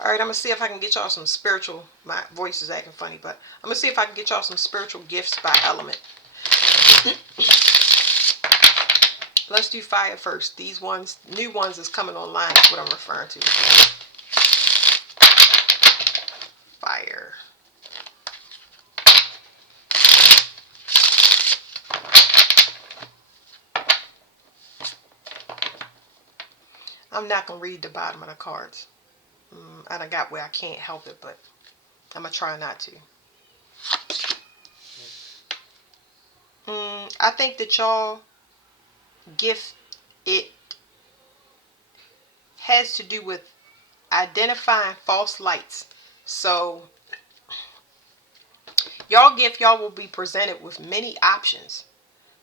All right, I'm going to see if I can get y'all some spiritual, my voice is acting funny, but I'm going to see if I can get y'all some spiritual gifts by element. Let's do fire first. These ones, new ones is coming online is what I'm referring to. Fire. I'm not going to read the bottom of the cards. I done got where I can't help it, but I'm going to try not to. I think that y'all gift, it has to do with identifying false lights. So y'all gift, y'all will be presented with many options,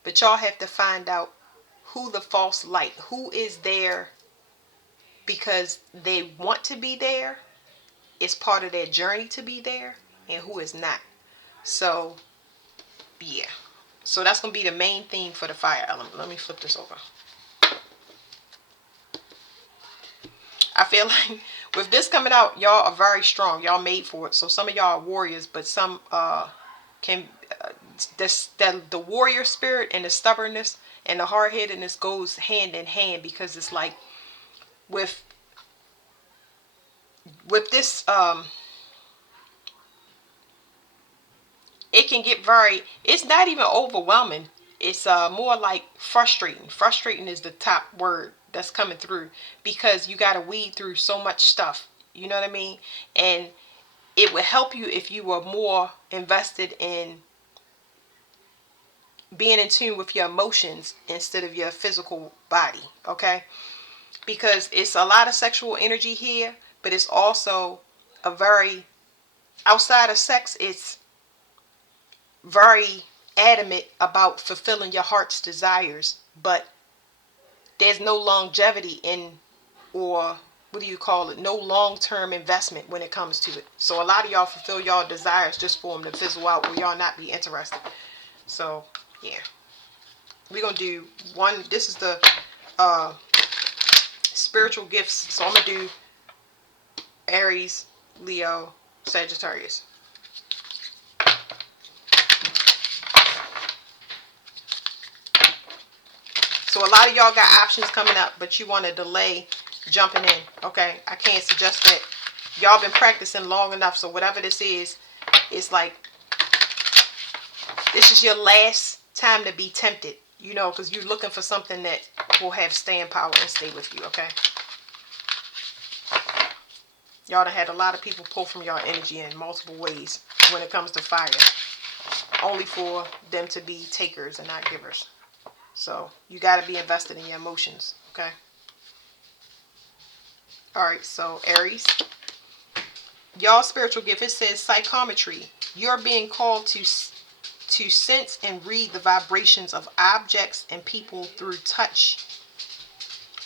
but y'all have to find out who the false light, who is there because they want to be there, it's part of their journey to be there, and who is not. So yeah, so that's going to be the main theme for the fire element. Let me flip this over. I feel like with this coming out, y'all are very strong. Y'all made for it. So some of y'all are warriors, but some can the warrior spirit and the stubbornness and the hard-headedness goes hand in hand, because it's like with this it can get very, it's not even overwhelming. It's more like frustrating. Frustrating is the top word that's coming through, because you got to weed through so much stuff. You know what I mean? And it would help you if you were more invested in being in tune with your emotions instead of your physical body. Okay? Because it's a lot of sexual energy here, but it's also a very, outside of sex, it's very adamant about fulfilling your heart's desires, but there's no longevity in, or what do you call it, no long-term investment when it comes to it. So a lot of y'all fulfill y'all desires just for them to fizzle out, or y'all not be interested. So yeah, we're gonna do one. This is the spiritual gifts, so I'm gonna do Aries, Leo, Sagittarius. So a lot of y'all got options coming up, but you want to delay jumping in. Okay, I can't suggest that. Y'all been practicing long enough, so whatever this is, it's like this is your last time to be tempted. You know, because you're looking for something that will have staying power and stay with you. Okay. Y'all done had a lot of people pull from y'all energy in multiple ways when it comes to fire, only for them to be takers and not givers. So you got to be invested in your emotions. Okay. All right. So Aries, y'all spiritual gift, it says psychometry. You're being called to sense and read the vibrations of objects and people through touch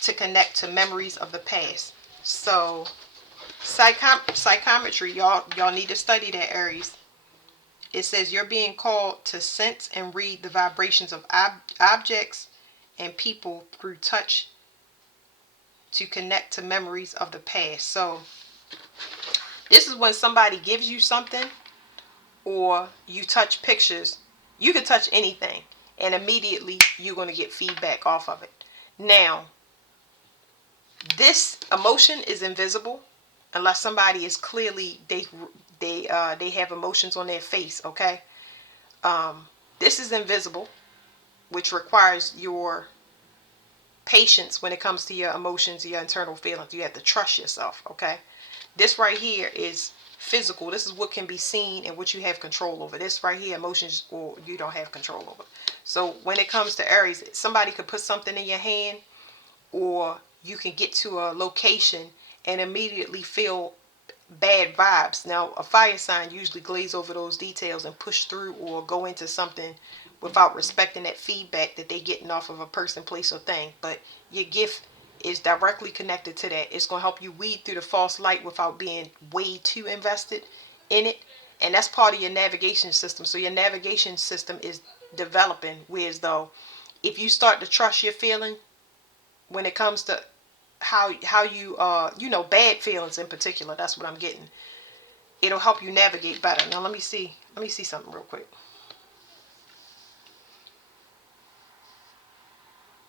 to connect to memories of the past. So psychometry, y'all need to study that, Aries. It says you're being called to sense and read the vibrations of objects and people through touch to connect to memories of the past. So this is when somebody gives you something, or you touch pictures. You can touch anything, and immediately you're going to get feedback off of it. Now, this emotion is invisible unless somebody is clearly, they have emotions on their face. Okay, this is invisible, which requires your patience when it comes to your emotions, your internal feelings. You have to trust yourself. Okay, this right here is physical. This is what can be seen and what you have control over. This right here, emotions, or you don't have control over. So when it comes to Aries, somebody could put something in your hand, or you can get to a location and immediately feel bad vibes. Now, a fire sign usually glaze over those details and push through or go into something without respecting that feedback that they're getting off of a person, place, or thing. But your gift is directly connected to that. It's going to help you weed through the false light without being way too invested in it. And that's part of your navigation system. So your navigation system is developing, whereas though if you start to trust your feeling when it comes to how you bad feelings in particular. That's what I'm getting. It'll help you navigate better. Now let me see something real quick,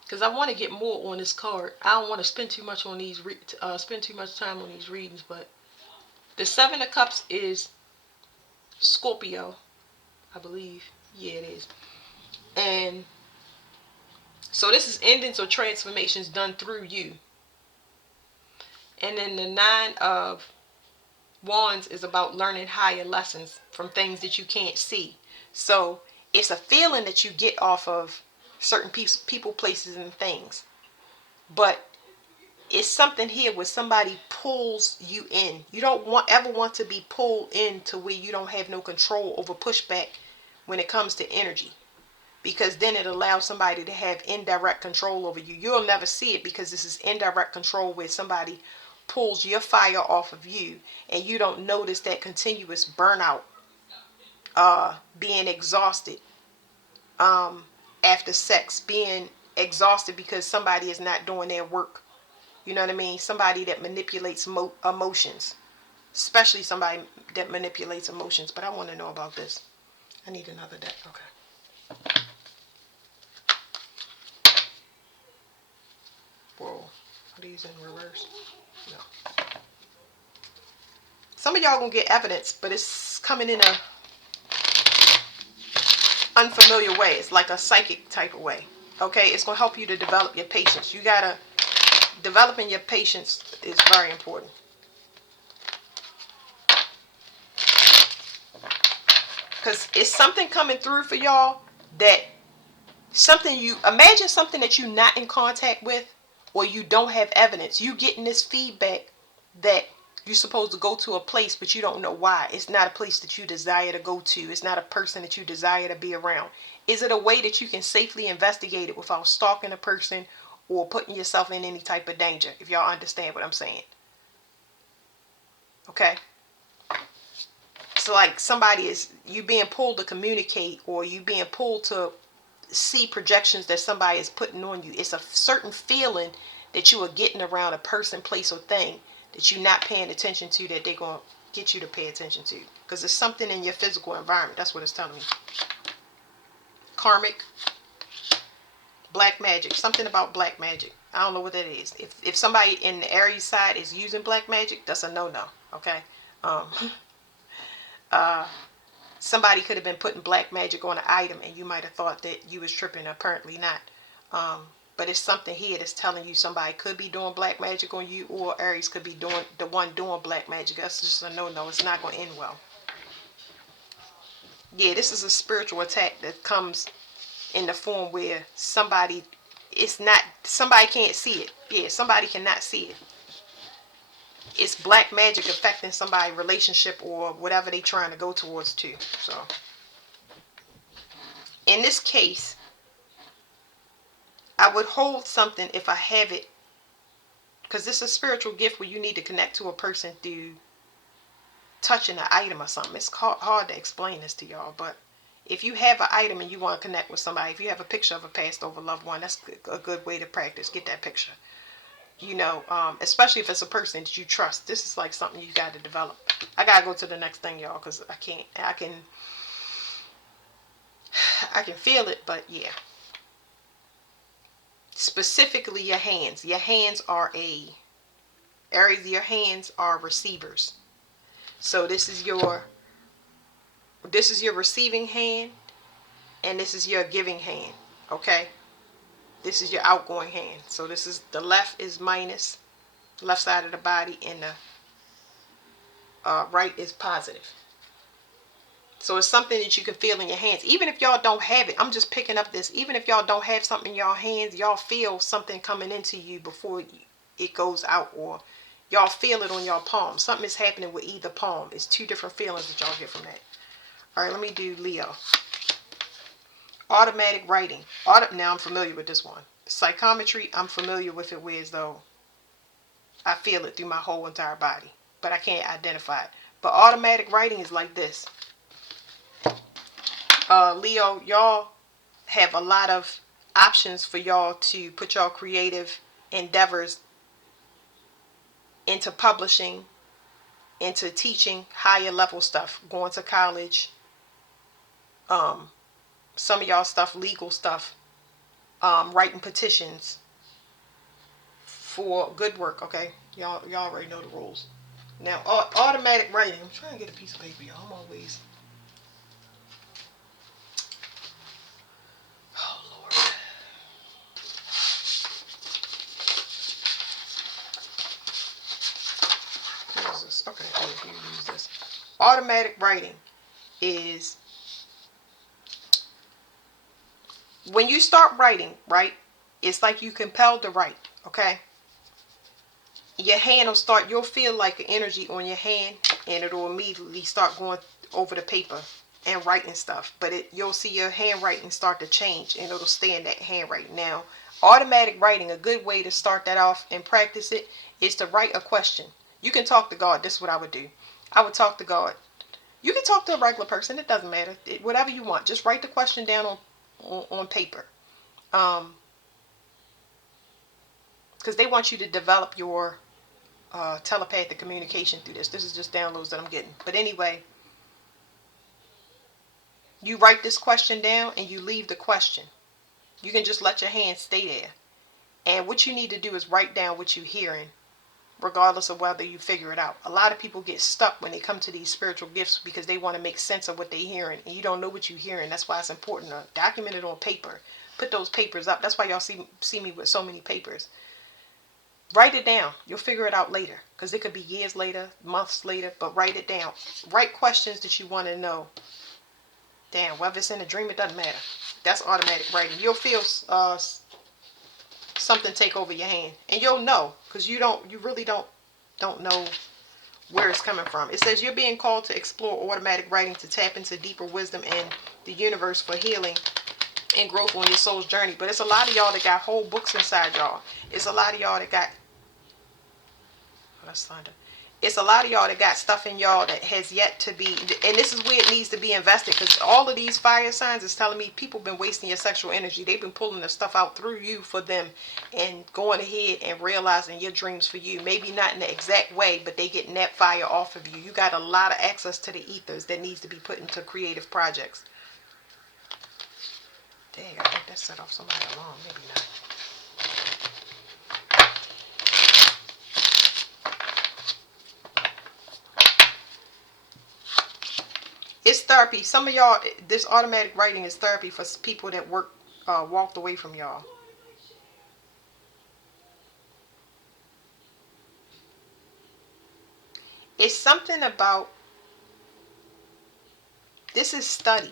because I want to get more on this card. I don't want to spend too much on these spend too much time on these readings. But the Seven of Cups is Scorpio, I believe. Yeah, it is. And so this is endings or transformations done through you. And then the Nine of Wands is about learning higher lessons from things that you can't see. So it's a feeling that you get off of certain people, places, and things. But it's something here where somebody pulls you in. You don't ever want to be pulled into where you don't have no control over pushback when it comes to energy. Because then it allows somebody to have indirect control over you. You'll never see it because this is indirect control where somebody pulls your fire off of you and you don't notice that continuous burnout, being exhausted after sex, being exhausted because somebody is not doing their work. You know what I mean? Somebody that manipulates emotions, especially somebody that manipulates emotions. But I want to know about this. I need another deck. Okay. Whoa. Are these in reverse? No. Some of y'all gonna get evidence, but it's coming in a unfamiliar way. It's like a psychic type of way. Okay? It's gonna help you to develop your patience. Developing your patience is very important. Because it's something coming through for y'all that imagine something that you're not in contact with or you don't have evidence. You getting this feedback that you're supposed to go to a place, but you don't know why. It's not a place that you desire to go to. It's not a person that you desire to be around. Is it a way that you can safely investigate it without stalking a person or putting yourself in any type of danger? If y'all understand what I'm saying. Okay. So like you being pulled to communicate, or you being pulled to see projections that somebody is putting on you. It's a certain feeling that you are getting around a person, place, or thing that you're not paying attention to, that they're going to get you to pay attention to. Because there's something in your physical environment. That's what it's telling me. Karmic. Black magic. Something about black magic. I don't know what that is. If somebody in the Aries side is using black magic, that's a no-no. Okay? Somebody could have been putting black magic on an item and you might have thought that you was tripping. Apparently not. But it's something here that's telling you somebody could be doing black magic on you, or Aries could be doing the one doing black magic. That's just a no-no. It's not going to end well. Yeah, this is a spiritual attack that comes in the form where somebody can't see it. Yeah, somebody cannot see it. It's black magic affecting somebody's relationship or whatever they trying to go towards too. So in this case, I would hold something if I have it, because this is a spiritual gift where you need to connect to a person through touching an item or something. It's hard to explain this to y'all, but if you have an item and you want to connect with somebody, if you have a picture of a passed over loved one, that's a good way to practice. Get that picture. Especially if it's a person that you trust. This is like something you got to develop. I got to go to the next thing, y'all, because I can feel it, but yeah. Specifically your hands. Your hands are Aries, your hands are receivers. So this is your receiving hand, and this is your giving hand. Okay? This is your outgoing hand. So this is the left is minus, left side of the body, and the right is positive. So it's something that you can feel in your hands. Even if y'all don't have it, I'm just picking up this. Even if y'all don't have something in y'all hands, y'all feel something coming into you before it goes out, or y'all feel it on y'all palm. Something is happening with either palm. It's two different feelings that y'all get from that. All right, let me do Leo. Automatic writing. Now I'm familiar with this one. Psychometry, I'm familiar with it, whereas though I feel it through my whole entire body, but I can't identify it. But automatic writing is like this. Leo, y'all have a lot of options for y'all to put y'all creative endeavors into publishing, into teaching higher level stuff, going to college, some of y'all stuff, legal stuff, writing petitions for good work, okay? Y'all already know the rules. Now, automatic writing. I'm trying to get a piece of paper, y'all. I'm always... Oh, Lord. What is this? Okay, here, use this. Automatic writing is when you start writing, right? It's like you compelled to write, okay? Your hand will start, you'll feel like an energy on your hand, and it'll immediately start going over the paper and writing stuff. But you'll see your handwriting start to change, and it'll stay in that handwriting. Now, automatic writing, a good way to start that off and practice it is to write a question. You can talk to God. This is what I would do. I would talk to God. You can talk to a regular person. It doesn't matter. Whatever you want. Just write the question down on paper. Because they want you to develop your telepathic communication through this. This is just downloads that I'm getting. But anyway, you write this question down and you leave the question. You can just let your hand stay there. And what you need to do is write down what you're hearing, regardless of whether you figure it out. A lot of people get stuck when they come to these spiritual gifts because they want to make sense of what they're hearing, and you don't know what you're hearing. That's why it's important to document it on paper. Put those papers up. That's why y'all see me with so many papers. Write it down. You'll figure it out later, because it could be years later, months later, but write it down. Write questions that you want to know. Damn, whether it's in a dream, it doesn't matter. That's automatic writing. You'll feel something take over your hand, and you'll know, because you really don't know where it's coming from. It says you're being called to explore automatic writing to tap into deeper wisdom and the universe for healing and growth on your soul's journey. But it's a lot of y'all that got whole books inside y'all. It's a lot of y'all that got... Let's find it. It's a lot of y'all that got stuff in y'all that has yet to be, and this is where it needs to be invested, because all of these fire signs is telling me people been wasting your sexual energy. They've been pulling the stuff out through you for them and going ahead and realizing your dreams for you. Maybe not in the exact way, but they getting that fire off of you. You got a lot of access to the ethers that needs to be put into creative projects. Dang, I think that set off somebody's alarm. Maybe not. It's therapy. Some of y'all, this automatic writing is therapy for people that walked away from y'all. It's something about, this is study.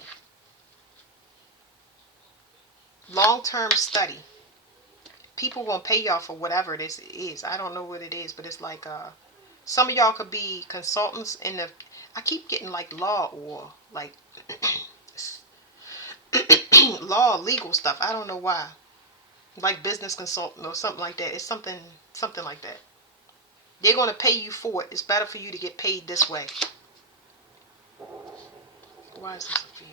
Long-term study. People gonna pay y'all for whatever this is. I don't know what it is, but it's like, some of y'all could be consultants in the, I keep getting like law or like law, legal stuff. I don't know why. Like business consultant or something like that. It's something like that. They're going to pay you for it. It's better for you to get paid this way. Why is this a fear?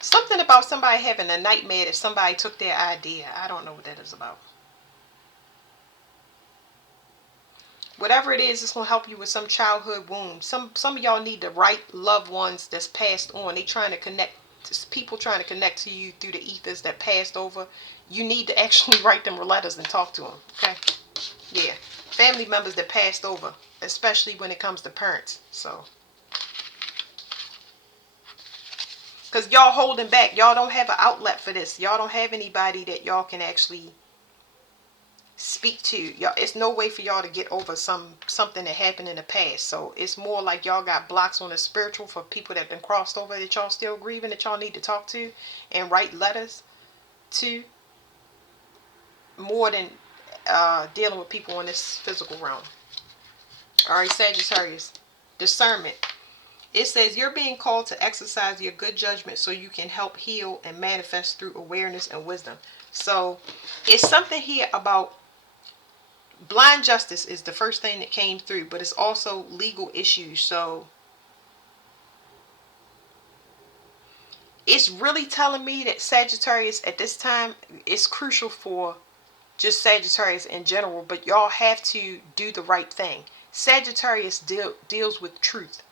Something about somebody having a nightmare that somebody took their idea. I don't know what that is about. Whatever it is, it's going to help you with some childhood wound. Some of y'all need to write loved ones that's passed on. They trying to connect, people trying to connect to you through the ethers that passed over. You need to actually write them letters and talk to them. Okay? Yeah. Family members that passed over, especially when it comes to parents. So, because y'all holding back. Y'all don't have an outlet for this. Y'all don't have anybody that y'all can actually speak to. Y'all, it's no way for y'all to get over something that happened in the past. So it's more like y'all got blocks on the spiritual for people that been crossed over, that y'all still grieving, that y'all need to talk to and write letters to, more than dealing with people in this physical realm. Alright, Sagittarius. Discernment. It says you're being called to exercise your good judgment so you can help heal and manifest through awareness and wisdom. So it's something here about blind justice is the first thing that came through, but it's also legal issues. So it's really telling me that Sagittarius at this time is crucial for just Sagittarius in general, but y'all have to do the right thing. Sagittarius deals with truth.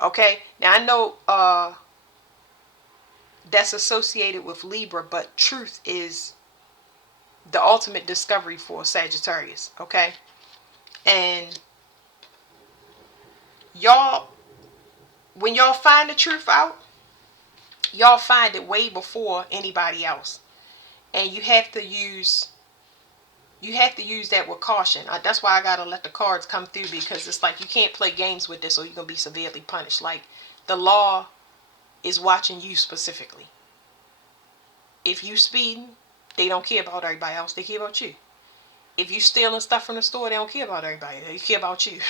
Okay? Now I know that's associated with Libra, but truth is the ultimate discovery for Sagittarius. Okay? And y'all, when y'all find the truth out, y'all find it way before anybody else. And you have to use that with caution. That's why I gotta let the cards come through, because it's like you can't play games with this or you're gonna be severely punished. Like, the law is watching you specifically. If you speeding, they don't care about everybody else, they care about you. If you stealing stuff from the store, they don't care about everybody, they care about you.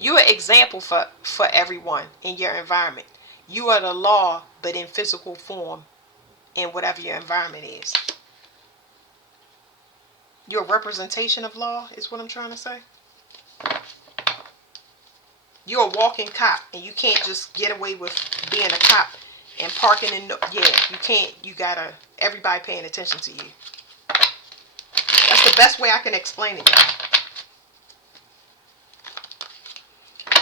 You're an example for everyone in your environment. You are the law, but in physical form, in whatever your environment is. You're a representation of law, is what I'm trying to say. You're a walking cop, and you can't just get away with being a cop and parking in. Yeah, you can't. You gotta. Everybody paying attention to you. That's the best way I can explain it, y'all.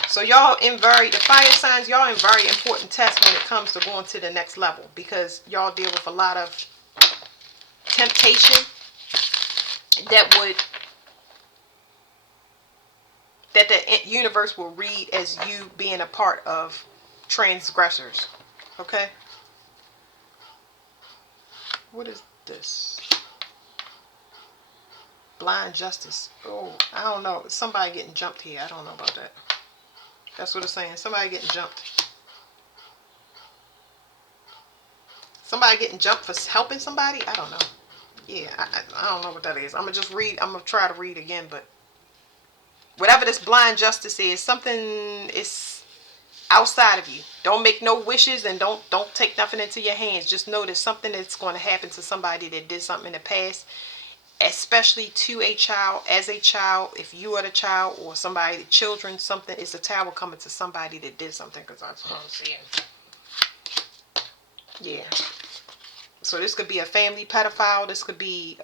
So y'all the fire signs, y'all in very important tests when it comes to going to the next level, because y'all deal with a lot of temptation that the universe will read as you being a part of transgressors. Okay? What is this? Blind justice. Oh, I don't know. Somebody getting jumped here. I don't know about that. That's what it's saying. Somebody getting jumped. Somebody getting jumped for helping somebody? I don't know. Yeah, I don't know what that is. I'm going to just read. I'm going to try to read again, but whatever this blind justice is, something is outside of you. Don't make no wishes, and don't take nothing into your hands. Just know there's something that's going to happen to somebody that did something in the past, especially to a child, as a child. If you are the child or somebody, children, something, it's a tower coming to somebody that did something, because that's what I'm seeing. Yeah. So this could be a family pedophile. This could be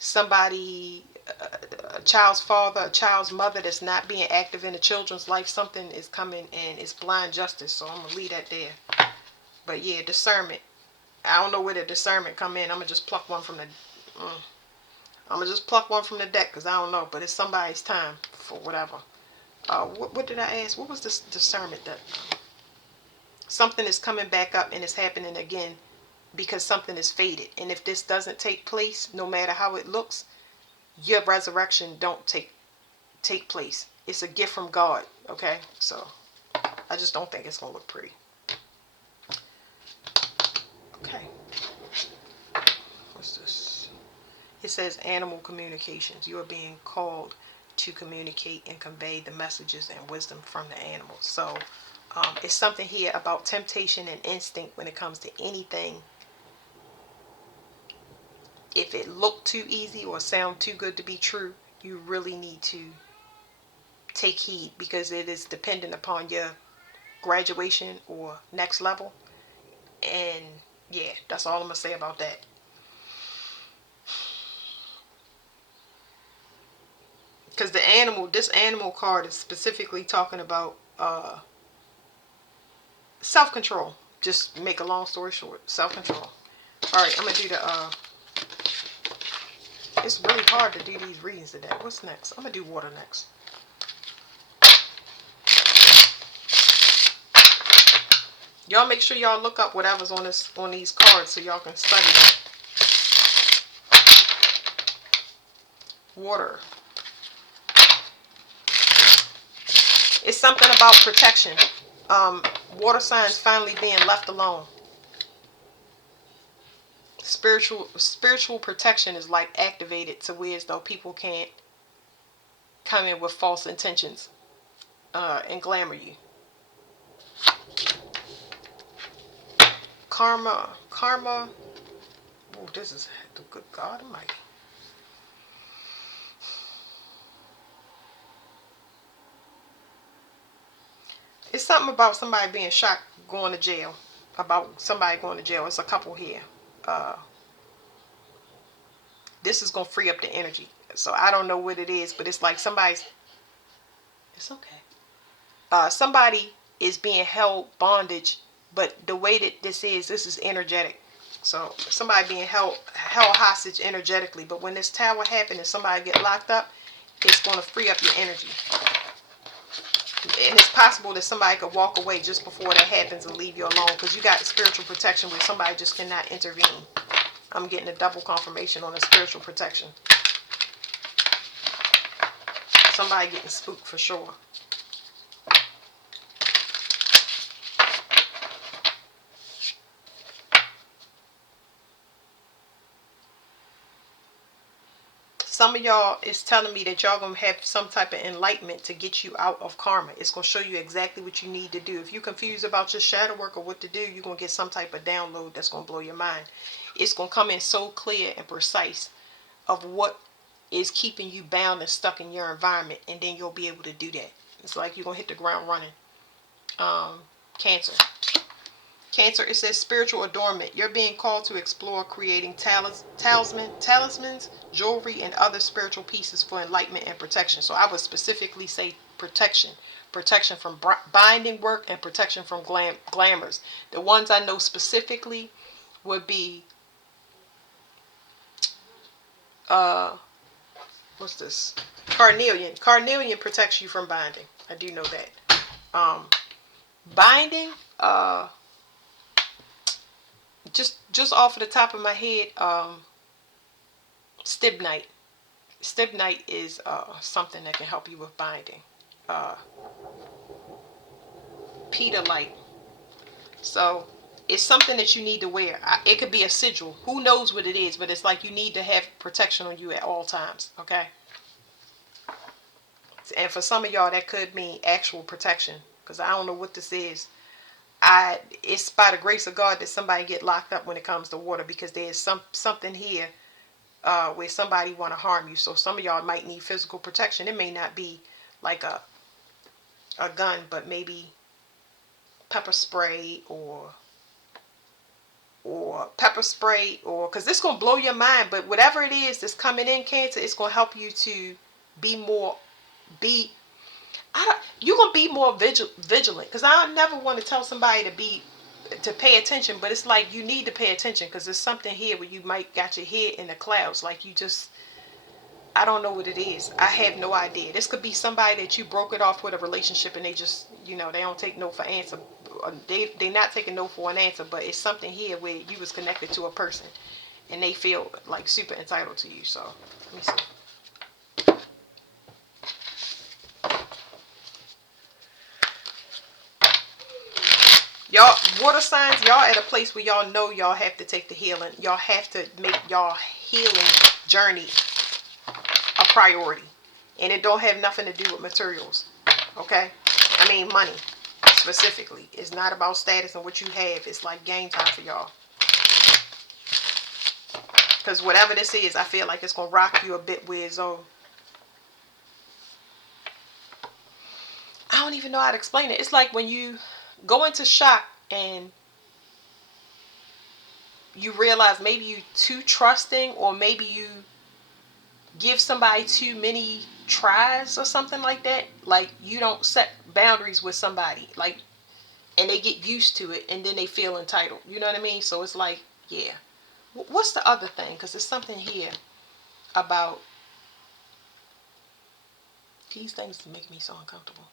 somebody, a child's father, a child's mother that's not being active in the children's life. Something is coming, and it's blind justice. So I'm going to leave that there. But yeah, discernment. I don't know where the discernment come in. I'm going to just pluck one from the... I'm going to just pluck one from the deck, because I don't know. But it's somebody's time for whatever. What did I ask? What was this discernment that... something is coming back up and it's happening again, because something is faded. And if this doesn't take place, no matter how it looks, your resurrection don't take place. It's a gift from God. Okay? So, I just don't think it's going to look pretty. Okay. What's this? It says animal communications. You are being called to communicate and convey the messages and wisdom from the animals. So, it's something here about temptation and instinct when it comes to anything. If it looked too easy or sound too good to be true, you really need to take heed, because it is dependent upon your graduation or next level. And yeah, that's all I'm gonna say about that. Because this animal card is specifically talking about self-control. Just make a long story short, self-control. All right, I'm gonna do the it's really hard to do these readings today. What's next? I'm gonna do water next. Y'all make sure y'all look up whatever's on these cards so y'all can study it. Water. It's something about protection. Water signs finally being left alone. Spiritual protection is like activated to where as though people can't come in with false intentions and glamour you. Karma. Oh, this is the good God Almighty. It's something about somebody being shocked, going to jail. about somebody going to jail. It's a couple here. Uh, this is going to free up the energy. So I don't know what it is, but it's like somebody's, it's okay. Somebody is being held bondage, but the way that this is energetic. So somebody being held hostage energetically. But when this tower happens and somebody get locked up, it's going to free up your energy. And it's possible that somebody could walk away just before that happens and leave you alone, because you got spiritual protection where somebody just cannot intervene. I'm getting a double confirmation on the spiritual protection. Somebody getting spooked for sure. Some of y'all is telling me that y'all going to have some type of enlightenment to get you out of karma. It's going to show you exactly what you need to do. If you're confused about your shadow work or what to do, you're going to get some type of download that's going to blow your mind. It's going to come in so clear and precise of what is keeping you bound and stuck in your environment, and then you'll be able to do that. It's like you're going to hit the ground running. Cancer. Cancer, it says spiritual adornment. You're being called to explore creating talismans, jewelry, and other spiritual pieces for enlightenment and protection. So I would specifically say protection. Protection from binding work and protection from glamours. The ones I know specifically would be, what's this? Carnelian. Carnelian protects you from binding. I do know that. Binding, just off of the top of my head, stibnite. Stibnite is something that can help you with binding. Petalite. So it's something that you need to wear. It could be a sigil. Who knows what it is, but it's like you need to have protection on you at all times. Okay. And for some of y'all, that could mean actual protection, because I don't know what this is. It's by the grace of God that somebody get locked up when it comes to water, because there's something here where somebody want to harm you. So some of y'all might need physical protection. It may not be like a gun, but maybe pepper spray or pepper spray, or because this gonna blow your mind. But whatever it is that's coming in, Cancer, it's gonna help you to be more you're gonna be more vigilant. Because I never want to tell somebody to pay attention, but it's like you need to pay attention, because there's something here where you might got your head in the clouds, like you just, I don't know what it is. I have no idea. This could be somebody that you broke it off with a relationship, and they just, they don't take no for answer. They not taking no for an answer, but it's something here where you was connected to a person and they feel like super entitled to you. So let me see. Y'all, water signs, y'all at a place where y'all know y'all have to take the healing. Y'all have to make y'all healing journey a priority. And it don't have nothing to do with materials. Okay? I mean money specifically. It's not about status and what you have. It's like game time for y'all. Because whatever this is, I feel like it's going to rock you a bit weird. So I don't even know how to explain it. It's like when you go into shock and you realize maybe you too trusting, or maybe you give somebody too many tries or something like that. Like you don't set boundaries with somebody, like, and they get used to it, and then they feel entitled. You know what I mean? So it's like, yeah. What's the other thing? Because there's something here about these things that make me so uncomfortable.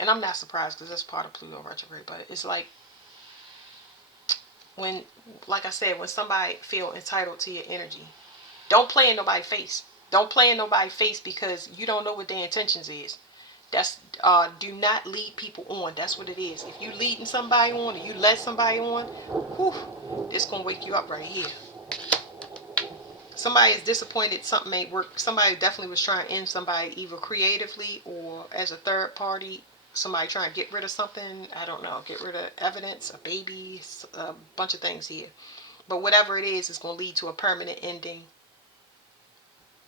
And I'm not surprised, because that's part of Pluto retrograde. But it's like when, like I said, when somebody feel entitled to your energy, don't play in nobody's face. Don't play in nobody's face, because you don't know what their intentions is. That's do not lead people on. That's what it is. If you leading somebody on, or you let somebody on, whew, it's gonna wake you up right here. Somebody is disappointed something ain't work. Somebody definitely was trying to end somebody, either creatively or as a third party. Somebody trying to get rid of something. I don't know. Get rid of evidence, a baby, a bunch of things here. But whatever it is, it's going to lead to a permanent ending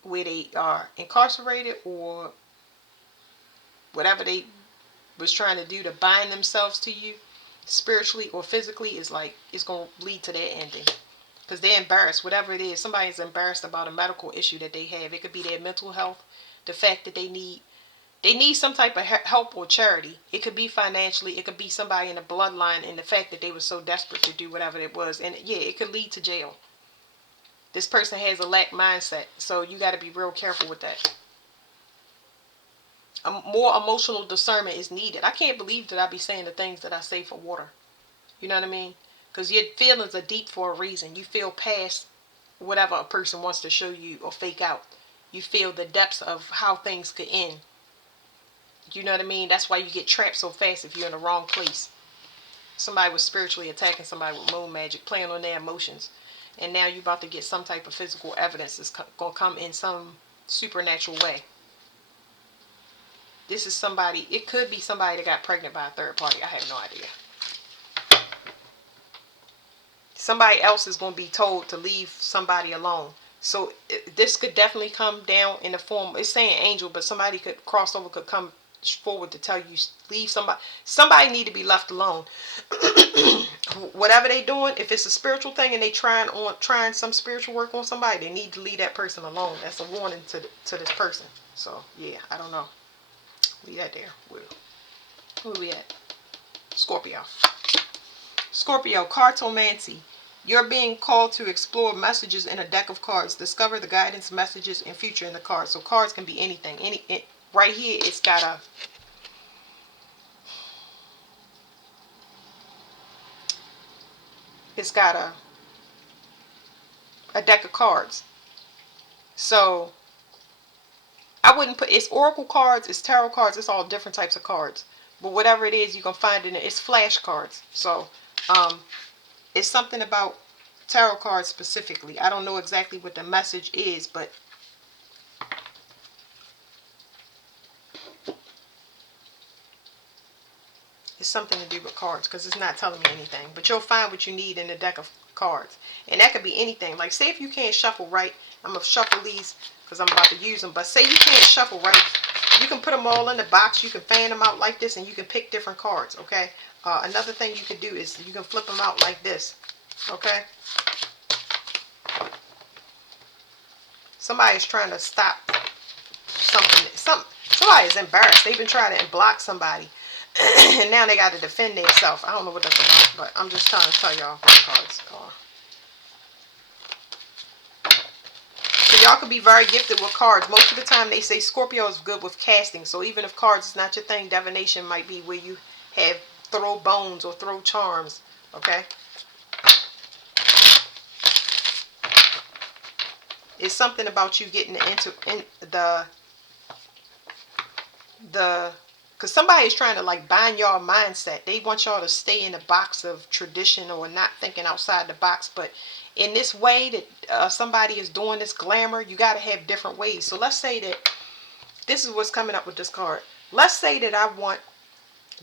where they are incarcerated, or whatever they was trying to do to bind themselves to you. spiritually or physically, is like, it's going to lead to their ending. Because they're embarrassed, whatever it is. Somebody's embarrassed about a medical issue that they have. It could be their mental health, the fact that they need some type of help or charity. It could be financially. It could be somebody in the bloodline, and the fact that they were so desperate to do whatever it was. And yeah, it could lead to jail. This person has a lack mindset, so you got to be real careful with that. More emotional discernment is needed. I can't believe that I be saying the things that I say for water. You know what I mean? Because your feelings are deep for a reason. You feel past whatever a person wants to show you or fake out. You feel the depths of how things could end. You know what I mean? That's why you get trapped so fast if you're in the wrong place. Somebody was spiritually attacking somebody with moon magic, playing on their emotions. And now you're about to get some type of physical evidence that's going to come in some supernatural way. This is somebody, it could be somebody that got pregnant by a third party. I have no idea. Somebody else is going to be told to leave somebody alone. So this could definitely come down in the form, it's saying angel, but somebody could cross over, could come forward to tell you leave somebody. Somebody need to be left alone. Whatever they doing, if it's a spiritual thing and they trying some spiritual work on somebody, they need to leave that person alone. That's a warning to this person. So yeah, I don't know. Leave that there. Where we at? Scorpio. Scorpio, cartomancy. You're being called to explore messages in a deck of cards. Discover the guidance, messages, and future in the cards. So cards can be anything. Right here, it's got a deck of cards. So I wouldn't put, it's oracle cards, it's tarot cards, it's all different types of cards. But whatever it is, you can find it. It's flashcards. So it's something about tarot cards specifically. I don't know exactly what the message is, but it's something to do with cards, because it's not telling me anything. But you'll find what you need in the deck of cards. And that could be anything. Like, say if you can't shuffle right, I'm going to shuffle these because I'm about to use them. But say you can't shuffle right, you can put them all in the box. You can fan them out like this, and you can pick different cards, okay? Another thing you could do is you can flip them out like this, okay? Somebody's trying to stop something. Somebody is embarrassed. They've been trying to block somebody. And now they got to defend themselves. I don't know what that's about, but I'm just trying to tell y'all what cards are. So y'all could be very gifted with cards. Most of the time they say Scorpio is good with casting. So even if cards is not your thing, divination might be where you have throw bones or throw charms. Okay? It's something about you getting into because somebody is trying to like bind y'all mindset. They want y'all to stay in the box of tradition or not thinking outside the box. But in this way that somebody is doing this glamour, you got to have different ways. So let's say that this is what's coming up with this card. Let's say that I want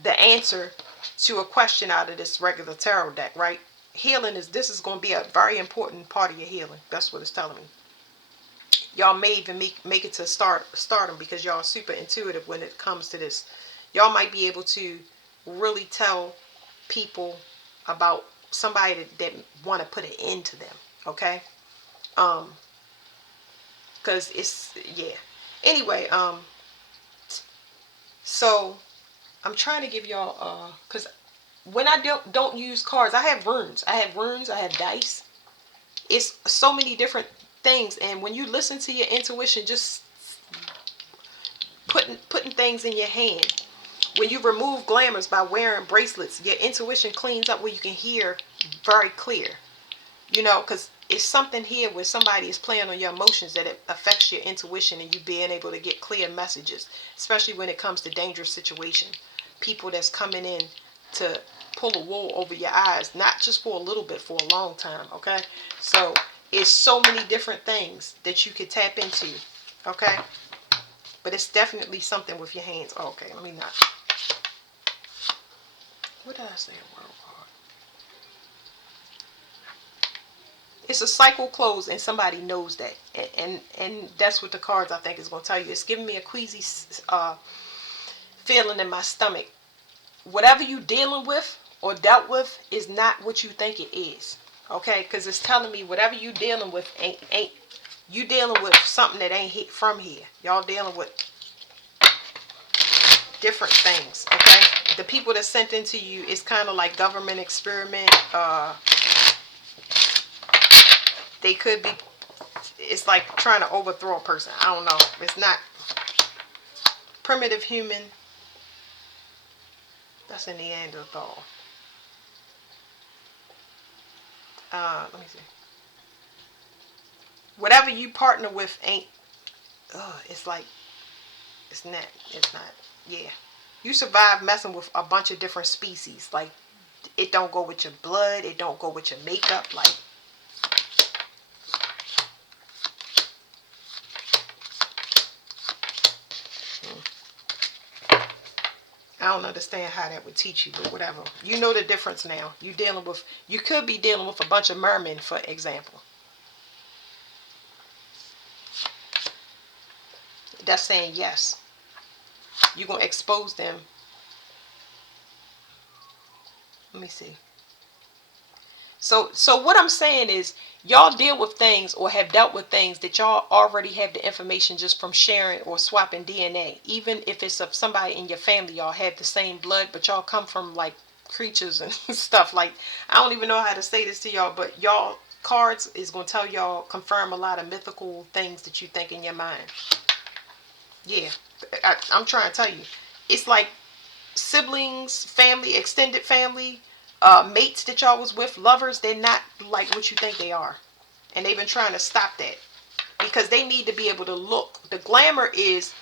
the answer to a question out of this regular tarot deck, right? Healing this is going to be a very important part of your healing. That's what it's telling me. Y'all may even make it to stardom because y'all are super intuitive when it comes to this. Y'all might be able to really tell people about somebody that want to put an end to them, okay? Because it's, yeah. Anyway, so I'm trying to give y'all, because when I don't use cards, I have runes. I have dice. It's so many different things, and when you listen to your intuition, just putting things in your hand. When you remove glamours by wearing bracelets, your intuition cleans up where you can hear very clear. You know, because it's something here where somebody is playing on your emotions that it affects your intuition and you being able to get clear messages, especially when it comes to dangerous situations. People that's coming in to pull a wool over your eyes, not just for a little bit, for a long time, okay? So it's so many different things that you could tap into, okay? But it's definitely something with your hands. Oh, okay, let me not. What did I say? World card. It's a cycle close, and somebody knows that, and that's what the cards I think is going to tell you. It's giving me a queasy feeling in my stomach. Whatever you dealing with, or dealt with is not what you think it is. Okay, because it's telling me whatever you dealing with ain't you dealing with something that ain't from here. Y'all dealing with different things. Okay, the people that sent into you is kind of like government experiment. They could be. It's like trying to overthrow a person. I don't know. It's not primitive human. That's a Neanderthal. Let me see. Whatever you partner with ain't. It's like it's not. It's not. Yeah. You survive messing with a bunch of different species. Like it don't go with your blood. It don't go with your makeup. Like. I don't understand how that would teach you, but whatever. You know the difference now. You could be dealing with a bunch of mermen, for example. That's saying yes. You're going to expose them. Let me see. So what I'm saying is, y'all deal with things or have dealt with things that y'all already have the information just from sharing or swapping DNA. Even if it's of somebody in your family, y'all have the same blood, but y'all come from like creatures and stuff. Like, I don't even know how to say this to y'all, but y'all cards is going to tell y'all, confirm a lot of mythical things that you think in your mind. Yeah, I'm trying to tell you. It's like siblings, family, extended family, mates that y'all was with, lovers. They're not like what you think they are. And they've been trying to stop that. Because they need to be able to look. The glamour is,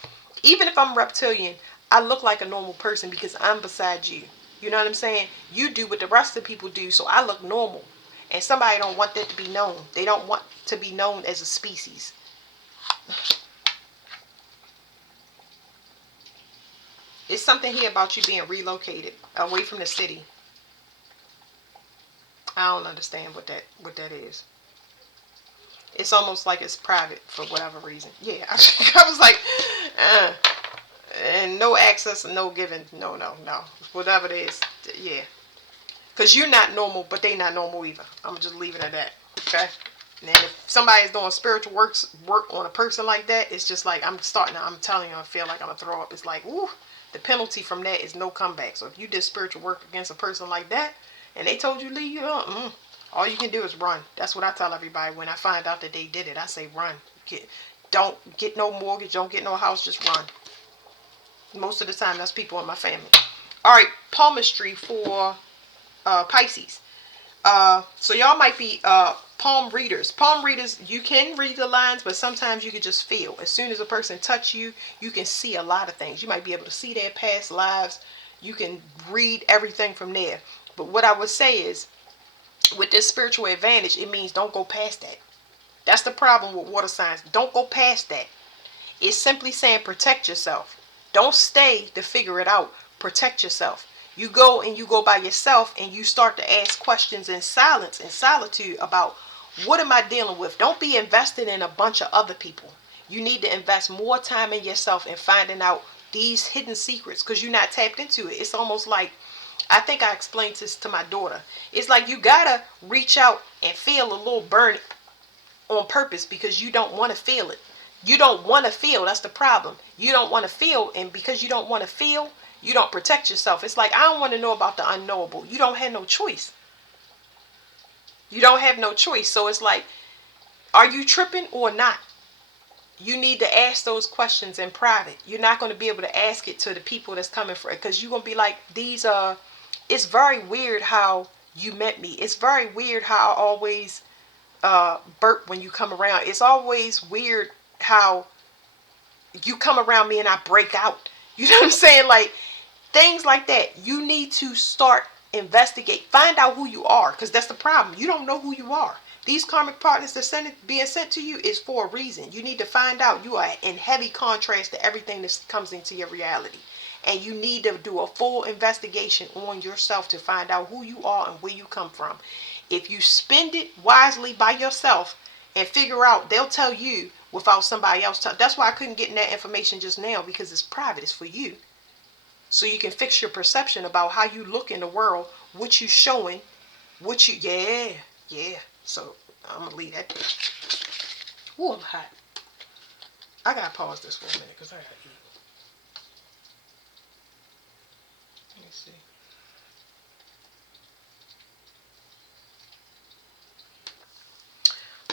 even if I'm reptilian, I look like a normal person because I'm beside you. You know what I'm saying? You do what the rest of the people do, so I look normal. And somebody don't want that to be known. They don't want to be known as a species. It's something here about you being relocated away from the city. I don't understand what that is. It's almost like it's private for whatever reason. Yeah, I was like, and no access and no giving. No. Whatever it is, yeah. Because you're not normal, but they not normal either. I'm just leaving it at that. Okay? And if somebody's doing spiritual work on a person like that, it's just like, I'm telling you, I feel like I'm going to throw up. It's like, ooh, the penalty from that is no comeback. So if you did spiritual work against a person like that, and they told you leave, all you can do is run. That's what I tell everybody when I find out that they did it. I say run. Don't get no mortgage. Don't get no house. Just run. Most of the time, that's people in my family. All right, palmistry for Pisces. So y'all might be palm readers. Palm readers, you can read the lines, but sometimes you can just feel. As soon as a person touch you, you can see a lot of things. You might be able to see their past lives. You can read everything from there. But what I would say is, with this spiritual advantage, it means don't go past that. That's the problem with water signs. Don't go past that. It's simply saying protect yourself. Don't stay to figure it out. Protect yourself. You go by yourself and you start to ask questions in silence and solitude about what am I dealing with. Don't be invested in a bunch of other people. You need to invest more time in yourself and finding out these hidden secrets because you're not tapped into it. It's almost like, I think I explained this to my daughter. It's like you gotta reach out and feel a little burn on purpose because you don't want to feel it. You don't want to feel. That's the problem. You don't want to feel, and because you don't want to feel, you don't protect yourself. It's like, I don't want to know about the unknowable. You don't have no choice. You don't have no choice. So it's like, are you tripping or not? You need to ask those questions in private. You're not going to be able to ask it to the people that's coming for it because you're going to be like, it's very weird how you met me. It's very weird how I always burp when you come around. It's always weird how you come around me and I break out. You know what I'm saying? Like, things like that. You need to start investigate. Find out who you are, because that's the problem. You don't know who you are. These karmic partners that's being sent to you is for a reason. You need to find out you are in heavy contrast to everything that comes into your reality. And you need to do a full investigation on yourself to find out who you are and where you come from. If you spend it wisely by yourself and figure out, they'll tell you without somebody else. That's why I couldn't get in that information just now, because it's private. It's for you. So you can fix your perception about how you look in the world what you showing, what you, yeah, yeah. So I'm gonna leave that there. Ooh, I'm hot. I gotta pause this for a minute because I gotta eat. Let me see.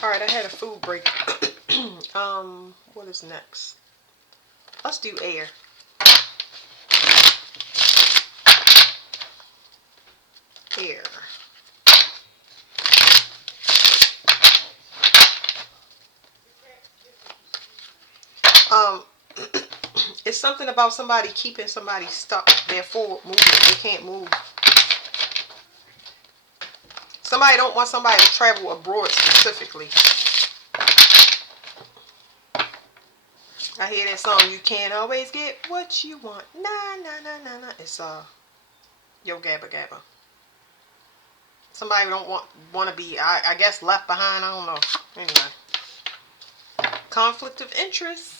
All right, I had a food break. What is next? Let's do air. Air. Um, it's something about somebody keeping somebody stuck. Their forward movement. They can't move. Somebody don't want somebody to travel abroad specifically. I hear that song. You can't always get what you want. Nah, nah, nah, nah, nah. It's Yo Gabba Gabba. Somebody don't want to be, I guess, left behind. I don't know. Anyway, conflict of interest.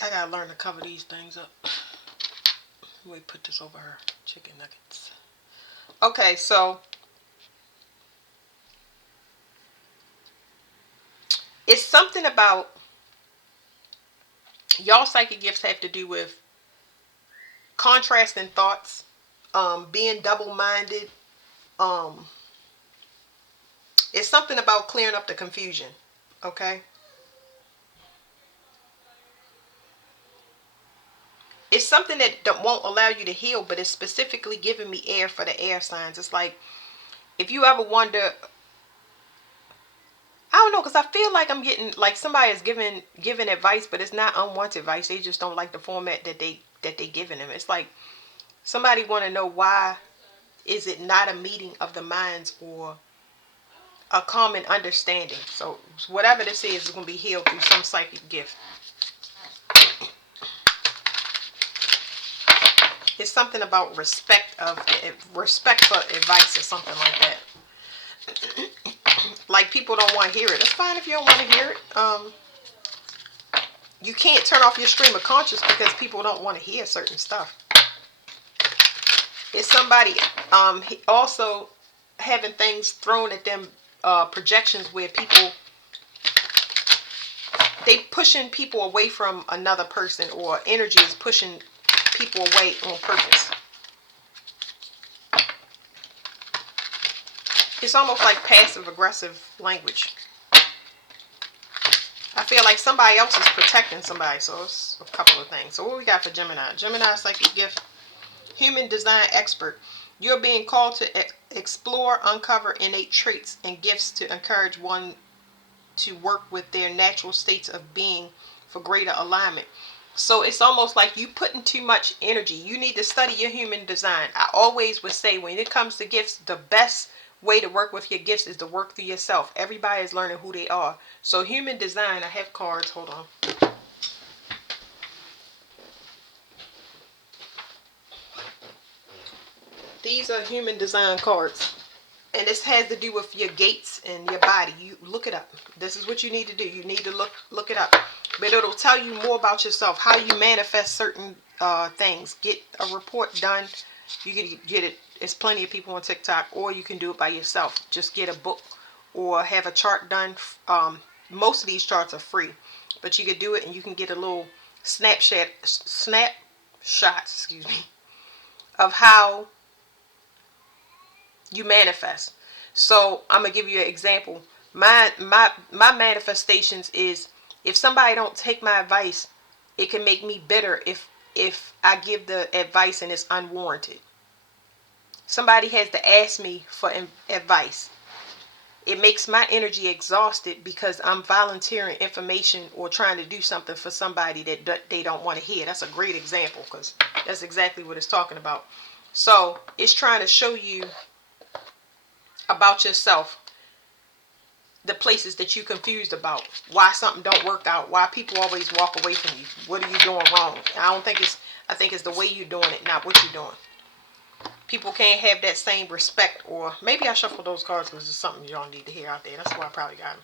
I gotta learn to cover these things up. Let me put this over her chicken nuggets. Okay, so it's something about y'all psychic gifts have to do with contrasting thoughts, being double-minded. Um, it's something about clearing up the confusion. Okay. It's something that won't allow you to heal, but it's specifically giving me air for the air signs. It's like, if you ever wonder, I don't know, because I feel like I'm getting, like somebody is giving advice, but it's not unwanted advice. They just don't like the format that they giving them. It's like somebody want to know, why is it not a meeting of the minds or a common understanding? So whatever this is going to be healed through some psychic gift. It's something about respect for advice or something like that. Like, people don't want to hear it. It's fine if you don't want to hear it. You can't turn off your stream of conscious because people don't want to hear certain stuff. It's somebody also having things thrown at them, projections where people, they pushing people away from another person, or energy is pushing people away on purpose. It's almost like passive aggressive language. I feel like somebody else is protecting somebody. So it's a couple of things. So what we got for Gemini? Gemini psychic gift. Human design expert. You're being called to explore, uncover innate traits and gifts to encourage one to work with their natural states of being for greater alignment. So it's almost like you putting too much energy. You need to study your human design. I always would say, when it comes to gifts, the best way to work with your gifts is to work through yourself. Everybody is learning who they are. So human design, I have cards. Hold on. These are human design cards. And this has to do with your gates and your body. You look it up. This is what you need to do. You need to look it up. But it'll tell you more about yourself, how you manifest certain things. Get a report done. You can get it. There's plenty of people on TikTok, or you can do it by yourself. Just get a book or have a chart done. Most of these charts are free, but you can do it, and you can get a little snapshots, excuse me, of how you manifest. So I'm gonna give you an example. My manifestations is, if somebody don't take my advice, it can make me bitter if I give the advice and it's unwarranted. Somebody has to ask me for advice. It makes my energy exhausted because I'm volunteering information or trying to do something for somebody that they don't want to hear. That's a great example, because that's exactly what it's talking about. So it's trying to show you about yourself, the places that you're confused about, why something don't work out, why people always walk away from you, what are you doing wrong. I think it's the way you're doing it, not what you're doing. People can't have that same respect. Or maybe I shuffle those cards because it's something y'all need to hear out there. That's why I probably got them.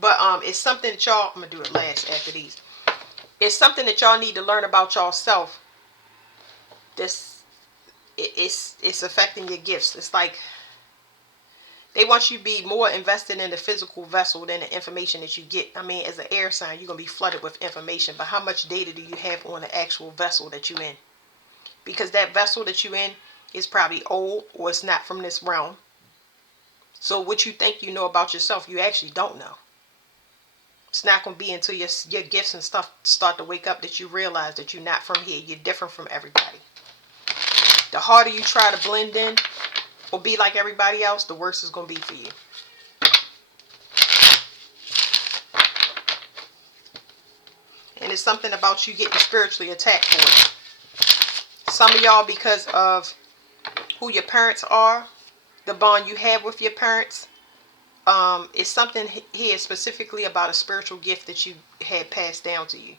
But it's something that y'all, I'm gonna do it last after these. It's something that y'all need to learn about y'all self, this it's affecting your gifts. It's like they want you to be more invested in the physical vessel than the information that you get. I mean, as an air sign, you're going to be flooded with information, but how much data do you have on the actual vessel that you're in? Because that vessel that you're in is probably old, or it's not from this realm. So what you think you know about yourself, you actually don't know. It's not going to be until your gifts and stuff start to wake up that you realize that you're not from here. You're different from everybody. The harder you try to blend in or be like everybody else, the worse it's going to be for you. And it's something about you getting spiritually attacked for it. Some of y'all, because of who your parents are, the bond you have with your parents, it's something here specifically about a spiritual gift that you had passed down to you.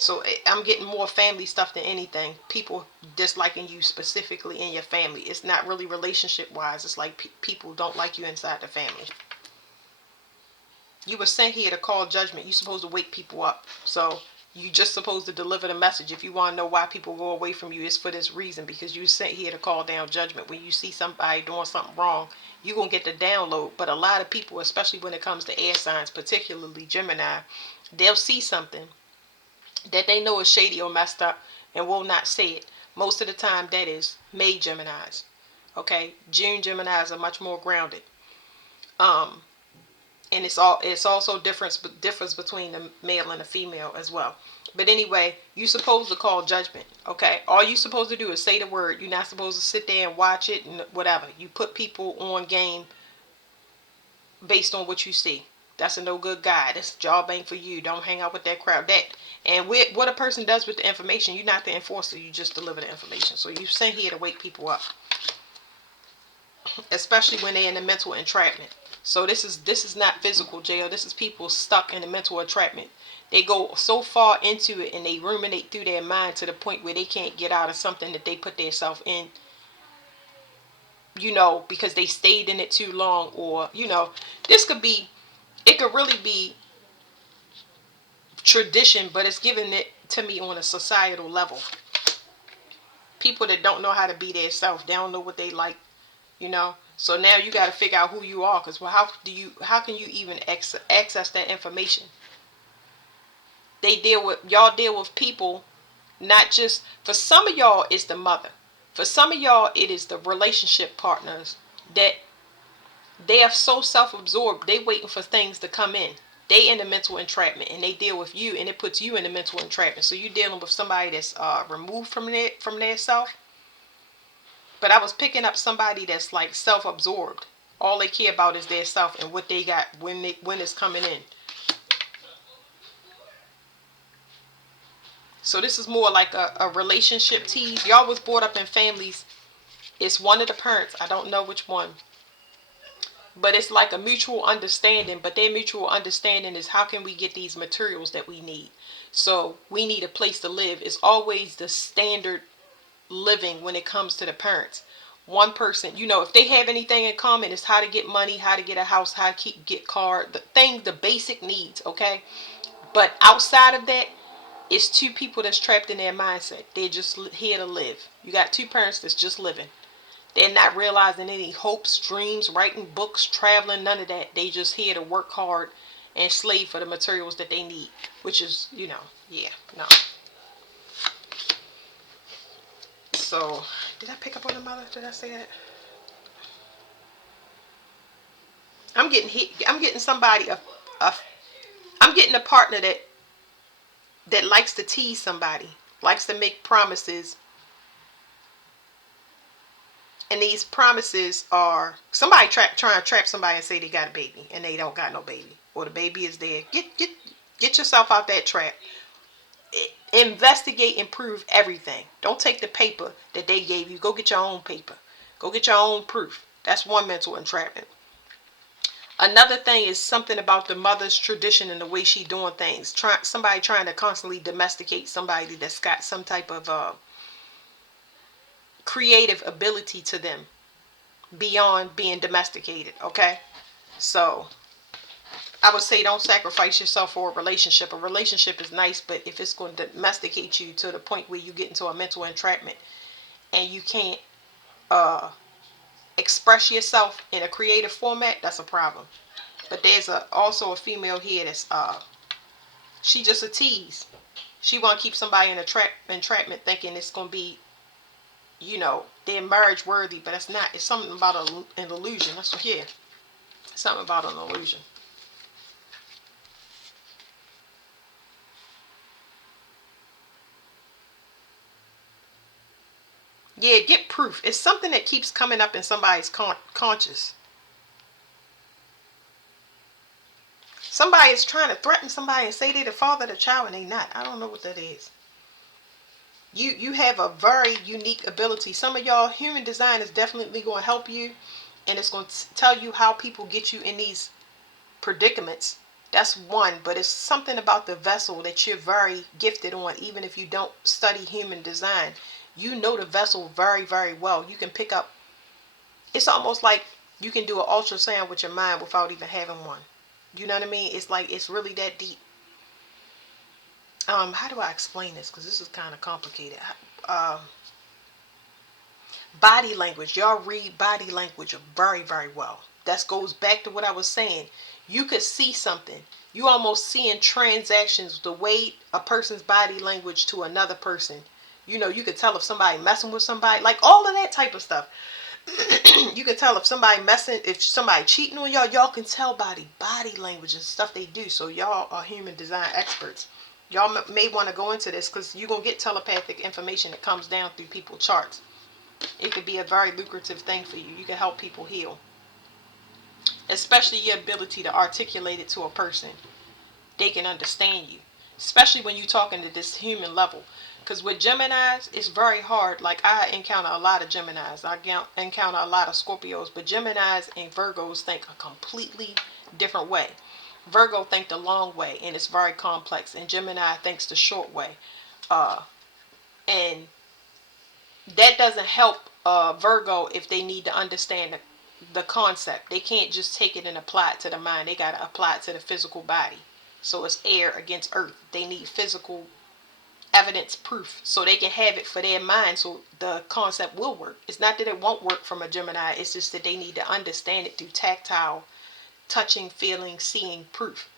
So I'm getting more family stuff than anything. People disliking you specifically in your family. It's not really relationship wise. It's like people don't like you inside the family. You were sent here to call judgment. You're supposed to wake people up. So you just supposed to deliver the message. If you want to know why people go away from you, it's for this reason. Because you were sent here to call down judgment. When you see somebody doing something wrong, you're going to get the download. But a lot of people, especially when it comes to air signs, particularly Gemini, they'll see something that they know is shady or messed up and will not say it. Most of the time that is May Geminis. Okay? June Geminis are much more grounded. And it's also difference between the male and the female as well. But anyway, you're supposed to call judgment. Okay? All you're supposed to do is say the word. You're not supposed to sit there and watch it and whatever. You put people on game based on what you see. That's a no good guy. That's a job ain't for you. Don't hang out with that crowd. And what a person does with the information, you're not the enforcer. You just deliver the information. So you sent here to wake people up, especially when they're in the mental entrapment. So this is not physical jail. This is people stuck in the mental entrapment. They go so far into it and they ruminate through their mind to the point where they can't get out of something that they put themselves in. Because they stayed in it too long, or this could be. It could really be tradition, but it's giving it to me on a societal level. People that don't know how to be their self, they don't know what they like, So now you got to figure out who you are, because how can you even access that information? Y'all deal with people, not just, for some of y'all it's the mother. For some of y'all it is the relationship partners that they are so self-absorbed, they waiting for things to come in. They in the mental entrapment, and they deal with you, and it puts you in the mental entrapment. So you're dealing with somebody that's removed from their self. But I was picking up somebody that's like self-absorbed. All they care about is their self and what they got when it's coming in. So this is more like a relationship tease. Y'all was brought up in families. It's one of the parents. I don't know which one. But it's like a mutual understanding. But their mutual understanding is, how can we get these materials that we need? So we need a place to live. It's always the standard living when it comes to the parents. One person, if they have anything in common, it's how to get money, how to get a house, how to get car, the basic needs, okay? But outside of that, it's two people that's trapped in their mindset. They're just here to live. You got two parents that's just living. They're not realizing any hopes, dreams, writing books, traveling, none of that. They just here to work hard and slave for the materials that they need, which is, yeah, no. So, did I pick up on the mother? Did I say that? I'm getting somebody I'm getting a partner that likes to tease somebody, likes to make promises. And these promises are somebody trying to trap somebody and say they got a baby and they don't got no baby, or the baby is there. Get yourself out that trap. Investigate and prove everything. Don't take the paper that they gave you. Go get your own paper. Go get your own proof. That's one mental entrapment. Another thing is something about the mother's tradition and the way she doing things. Somebody trying to constantly domesticate somebody that's got some type of creative ability to them beyond being domesticated. Okay, so I would say don't sacrifice yourself for a relationship. A relationship is nice, but if it's going to domesticate you to the point where you get into a mental entrapment and you can't uh, express yourself in a creative format, that's a problem. But there's also a female here that's she just a tease. She want to keep somebody in a entrapment, thinking it's going to be, they're marriage worthy, but it's not. It's something about an illusion. That's what, yeah, something about an illusion. Yeah, get proof. It's something that keeps coming up in somebody's conscious. Somebody is trying to threaten somebody and say they're the father of the child and they not. I don't know what that is. You have a very unique ability. Some of y'all, human design is definitely going to help you, and it's going to tell you how people get you in these predicaments. That's one, but it's something about the vessel that you're very gifted on. Even if you don't study human design, you know the vessel very, very well. You can pick up. It's almost like you can do an ultrasound with your mind without even having one. You know what I mean? It's like it's really that deep. How do I explain this? Because this is kind of complicated. Um, Body language. Y'all read body language very, very well. That goes back to what I was saying. You could see something. You almost seeing transactions, the way a person's body language to another person. You could tell if somebody messing with somebody, like all of that type of stuff. You can tell if somebody messing, if somebody cheating on y'all. Y'all can tell by the body language and stuff they do. So y'all are human design experts. Y'all may want to go into this because you're going to get telepathic information that comes down through people's charts. It could be a very lucrative thing for you. You can help people heal. Especially your ability to articulate it to a person. They can understand you. Especially when you're talking to this human level. Because with Geminis, it's very hard. Like, I encounter a lot of Geminis. I encounter a lot of Scorpios. But Geminis and Virgos think a completely different way. Virgo think the long way, and it's very complex. And Gemini thinks the short way. And that doesn't help Virgo if they need to understand the concept. They can't just take it and apply it to the mind. They got to apply it to the physical body. So it's air against earth. They need physical evidence proof so they can have it for their mind so the concept will work. It's not that it won't work from a Gemini. It's just that they need to understand it through tactile, touching, feeling, seeing proof.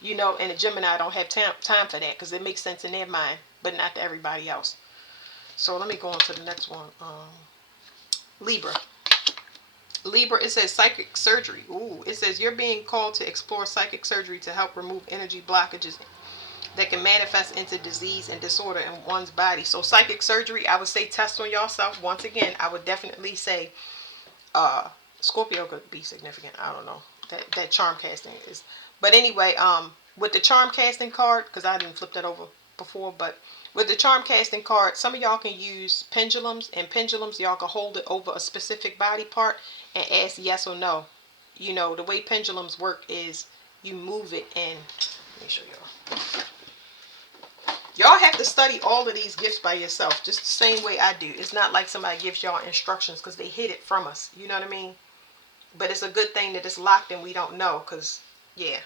And the Gemini don't have time for that because it makes sense in their mind, but not to everybody else. So let me go on to the next one. Libra. Libra, it says psychic surgery. Ooh, it says you're being called to explore psychic surgery to help remove energy blockages that can manifest into disease and disorder in one's body. So psychic surgery, I would say test on yourself. Once again, I would definitely say Scorpio could be significant. I don't know. That charm casting is. But anyway, with the charm casting card, because I didn't flip that over before, but with the charm casting card, some of y'all can use pendulums, and pendulums, y'all can hold it over a specific body part and ask yes or no. The way pendulums work is you move it and, let me show y'all. Y'all have to study all of these gifts by yourself, just the same way I do. It's not like somebody gives y'all instructions because they hid it from us. You know what I mean? But it's a good thing that it's locked and we don't know because it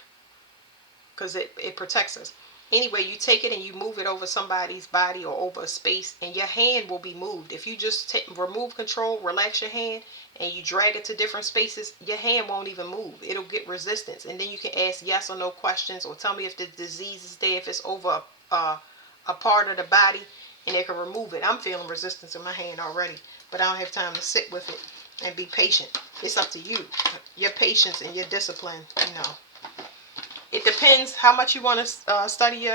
protects us. Anyway, you take it and you move it over somebody's body or over a space, and your hand will be moved. If you just remove control, relax your hand, and you drag it to different spaces, your hand won't even move. It'll get resistance. And then you can ask yes or no questions, or tell me if the disease is there, if it's over a part of the body, and they can remove it. I'm feeling resistance in my hand already, but I don't have time to sit with it and be patient. It's up to you. Your patience and your discipline, It depends how much you want to study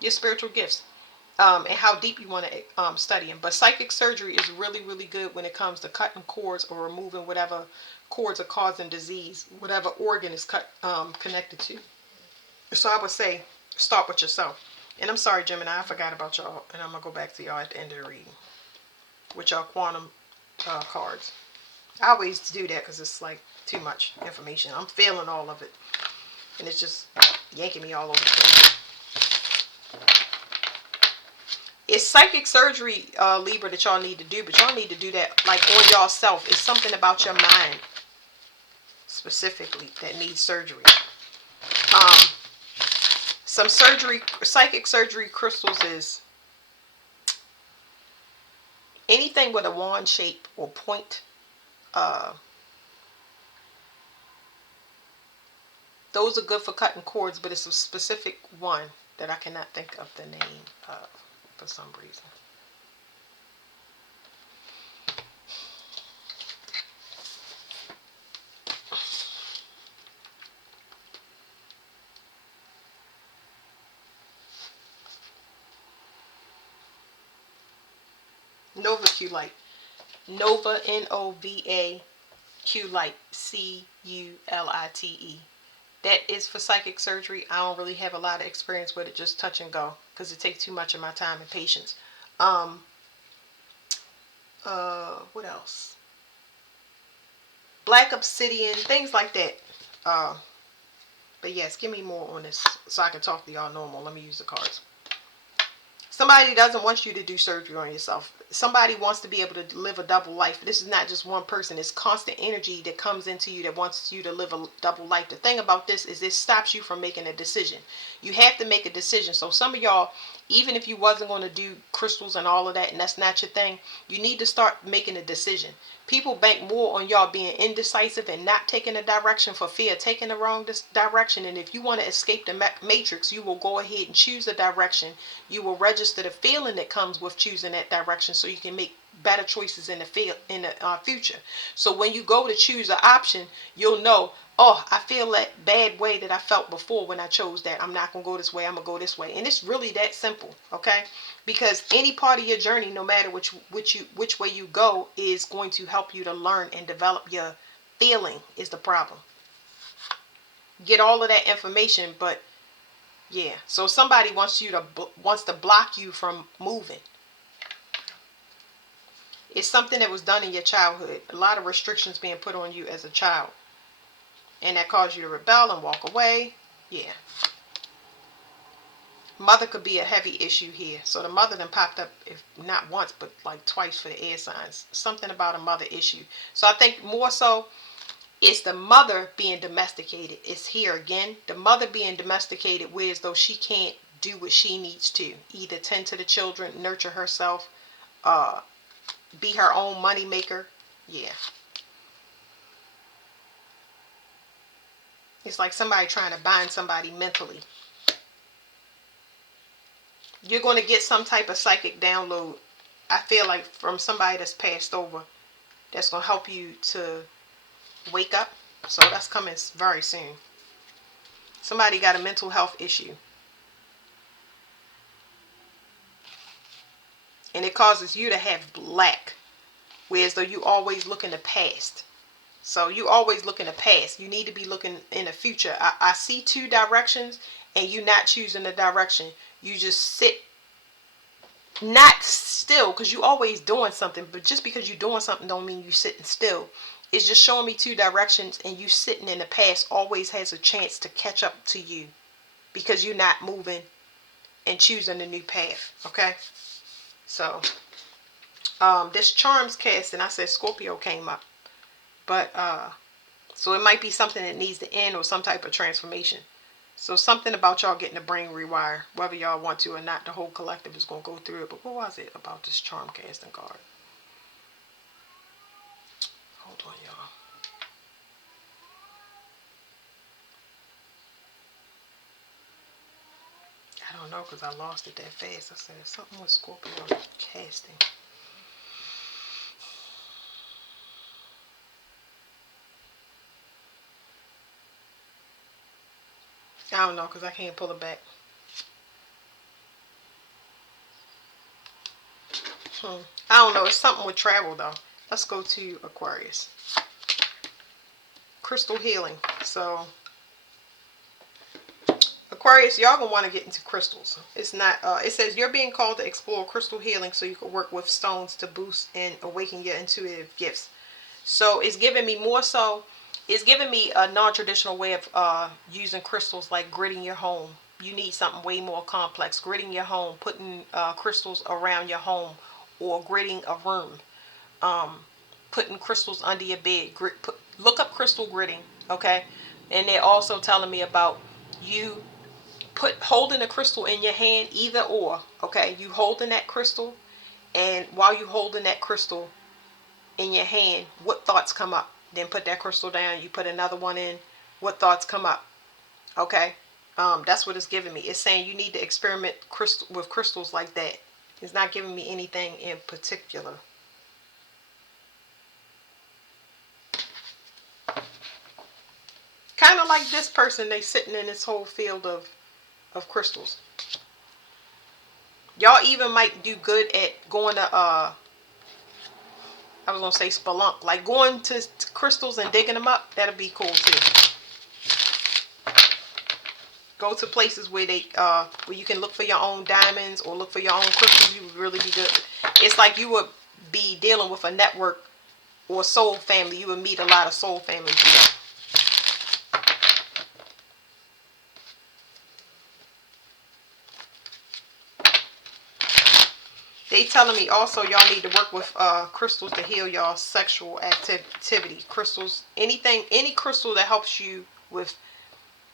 your spiritual gifts and how deep you want to study them. But psychic surgery is really, really good when it comes to cutting cords or removing whatever cords are causing disease, whatever organ is connected to. So I would say start with yourself. And I'm sorry, Gemini, I forgot about y'all. And I'm going to go back to y'all at the end of the reading with y'all quantum cards. I always do that because it's like too much information. I'm feeling all of it. And it's just yanking me all over the place. It's psychic surgery, Libra, that y'all need to do. But y'all need to do that like on y'all self. It's something about your mind. specifically that needs surgery. Um, some surgery, psychic surgery crystals is anything with a wand shape or point. Uh, those are good for cutting cords, but it's a specific one that I cannot think of the name of for some reason. Nova Q Light. Nova, Nova Q Light, Culite. That is for psychic surgery. I don't really have a lot of experience with it, just touch and go, because it takes too much of my time and patience. What else? Black obsidian, things like that. But yes, give me more on this so I can talk to y'all normal. Let me use the cards. Somebody doesn't want you to do surgery on yourself. Somebody wants to be able to live a double life. This is not just one person. It's constant energy that comes into you that wants you to live a double life. The thing about this is it stops you from making a decision. You have to make a decision. So some of y'all, even if you wasn't going to do crystals and all of that, and that's not your thing, you need to start making a decision. People bank more on y'all being indecisive and not taking a direction for fear of taking the wrong direction. And if you want to escape the matrix, you will go ahead and choose a direction. You will register the feeling that comes with choosing that direction so you can make better choices in the future. So when you go to choose an option, you'll know, oh, I feel that bad way that I felt before when I chose that. I'm not going to go this way. I'm going to go this way. And it's really that simple, okay? Because any part of your journey, no matter which way you go, is going to help you to learn and develop your feeling is the problem. Get all of that information, but yeah. So somebody wants to block you from moving. It's something that was done in your childhood. A lot of restrictions being put on you as a child. And that caused you to rebel and walk away. Yeah. Mother could be a heavy issue here. So the mother then popped up, if not once, but like twice for the air signs. Something about a mother issue. So I think more so it's the mother being domesticated. It's here again. The mother being domesticated, whereas though she can't do what she needs to. Either tend to the children, nurture herself, be her own money maker. Yeah. It's like somebody trying to bind somebody mentally. You're going to get some type of psychic download, I feel like, from somebody that's passed over, that's going to help you to wake up. So that's coming very soon. Somebody got a mental health issue. And it causes you to have lack. Whereas though you always look in the past. So you always look in the past. You need to be looking in the future. I see two directions and you not choosing the direction. You just sit not still, because you always doing something, but just because you're doing something don't mean you sitting still. It's just showing me two directions, and you sitting in the past always has a chance to catch up to you because you're not moving and choosing a new path. Okay, so this charms cast, and I said Scorpio came up, but so it might be something that needs to end or some type of transformation. So something about y'all getting the brain rewire, whether y'all want to or not. The whole collective is going to go through it. But what was it about this charm casting card? Hold on, y'all. I don't know because I lost it that fast. I said something with Scorpio casting. I don't know because I can't pull it back. I don't know. It's something with travel though. Let's go to Aquarius. Crystal healing. So Aquarius, y'all gonna want to get into crystals. It's not. It says you're being called to explore crystal healing so you can work with stones to boost and awaken your intuitive gifts. So it's giving me more so. It's giving me a non-traditional way of using crystals, like gridding your home. You need something way more complex. Gridding your home, putting crystals around your home, or gridding a room. Putting crystals under your bed. Look up crystal gridding. Okay, and they're also telling me about you holding a crystal in your hand, either or. Okay, you holding that crystal, and while you holding that crystal in your hand, what thoughts come up? Then put that crystal down. You put another one in. What thoughts come up? Okay, that's what it's giving me. It's saying you need to experiment with crystals like that. It's not giving me anything in particular. Kind of like this person, they sitting in this whole field of crystals. Y'all even might do good at going to I was gonna say spelunk, like going to crystals and digging them up. That'll be cool too. Go to places where you can look for your own diamonds or look for your own crystals. You would really be good. It's like you would be dealing with a network or soul family. You would meet a lot of soul families. They telling me also y'all need to work with crystals to heal y'all sexual activity. Crystals, any crystal that helps you with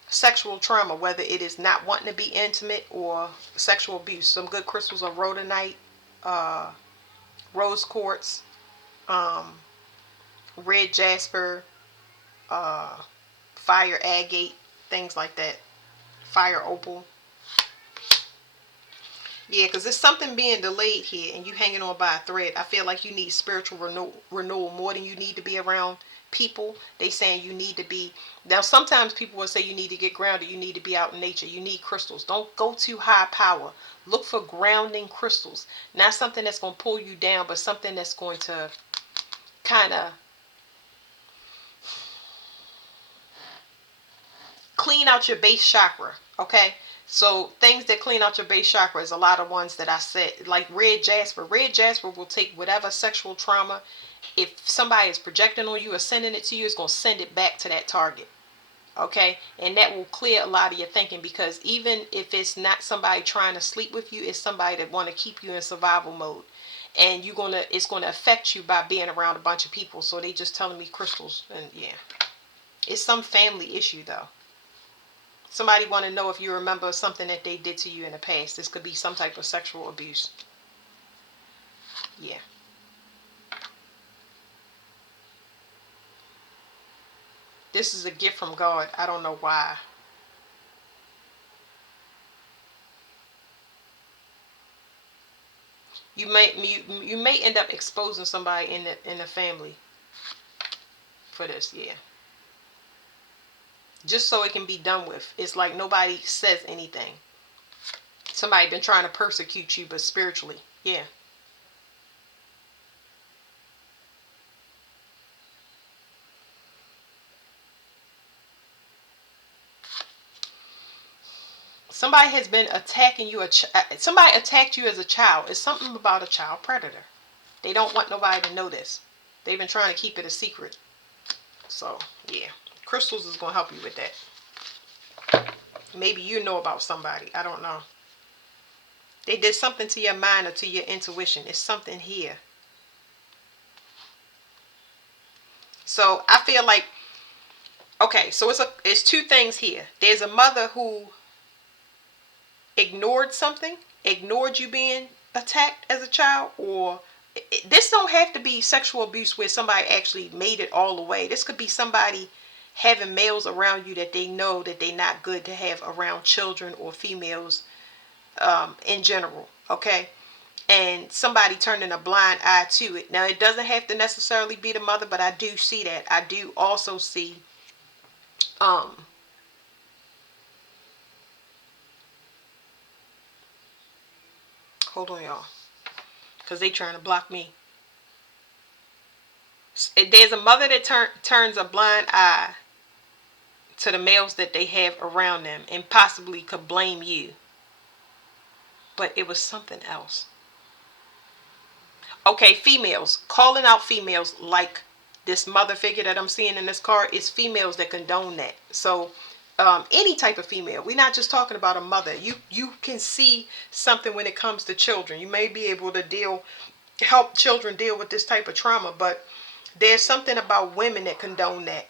sexual trauma, whether it is not wanting to be intimate or sexual abuse. Some good crystals are rhodonite, uh, rose quartz, um, red jasper, uh, fire agate, things like that. Fire opal. Yeah, because there's something being delayed here and you hanging on by a thread. I feel like you need spiritual renewal more than you need to be around people. They saying you need to be. Now, sometimes people will say you need to get grounded. You need to be out in nature. You need crystals. Don't go too high power. Look for grounding crystals. Not something that's going to pull you down, but something that's going to kind of clean out your base chakra. Okay, so things that clean out your base chakra is a lot of ones that I said, like red jasper. Red jasper will take whatever sexual trauma, if somebody is projecting on you or sending it to you, it's going to send it back to that target. Okay, and that will clear a lot of your thinking, because even if it's not somebody trying to sleep with you, it's somebody that want to keep you in survival mode, and it's gonna affect you by being around a bunch of people. So they just telling me crystals. And yeah, it's some family issue though. Somebody want to know if you remember something that they did to you in the past. This could be some type of sexual abuse. Yeah. This is a gift from God. I don't know why. You may end up exposing somebody in the family for this. Yeah. Just so it can be done with. It's like nobody says anything. Somebody been trying to persecute you, but spiritually. Yeah. Somebody has been attacking you. Somebody attacked you as a child. It's something about a child predator. They don't want nobody to know this. They've been trying to keep it a secret. So, yeah. Crystals is going to help you with that. Maybe you know about somebody. I don't know. They did something to your mind or to your intuition. It's something here. So, I feel like, okay, so it's two things here. There's a mother who ignored something, ignored you being attacked as a child, or this don't have to be sexual abuse where somebody actually made it all the way. This could be somebody having males around you that they know that they're not good to have around children or females in general. Okay, and somebody turning a blind eye to it. Now, it doesn't have to necessarily be the mother, but I do see that. I do also see um hold on, y'all, because they trying to block me. There's a mother that turns a blind eye to the males that they have around them and possibly could blame you. But it was something else. Okay, females. Calling out females like this mother figure that I'm seeing in this card is females that condone that. So any type of female. We're not just talking about a mother. You can see something when it comes to children. You may be able to help children deal with this type of trauma, but there's something about women that condone that.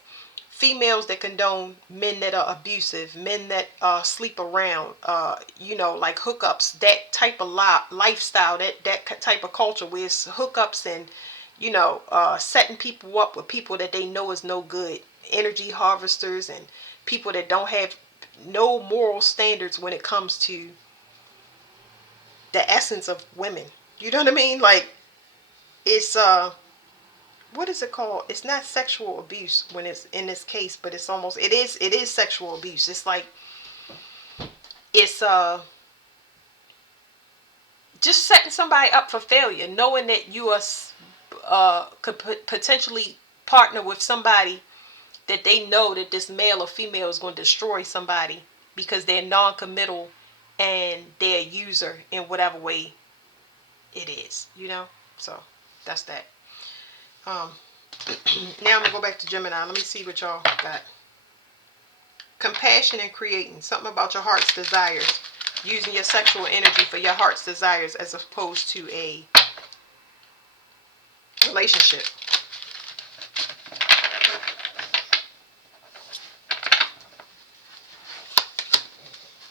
females that condone men that are abusive, men that sleep around, like hookups, that type of lifestyle, that type of culture where it's hookups and, setting people up with people that they know is no good, energy harvesters and people that don't have no moral standards when it comes to the essence of women. You know what I mean? Like, it's what is it called? It's not sexual abuse when it's in this case, but it is sexual abuse. It's like it's just setting somebody up for failure, knowing that you are could potentially partner with somebody that they know that this male or female is going to destroy somebody because they're non-committal and they're a user in whatever way it is, So that's that. Um, Now I'm going to go back to Gemini. Let me see what y'all got. Compassion and creating. Something about your heart's desires. Using your sexual energy for your heart's desires as opposed to a relationship.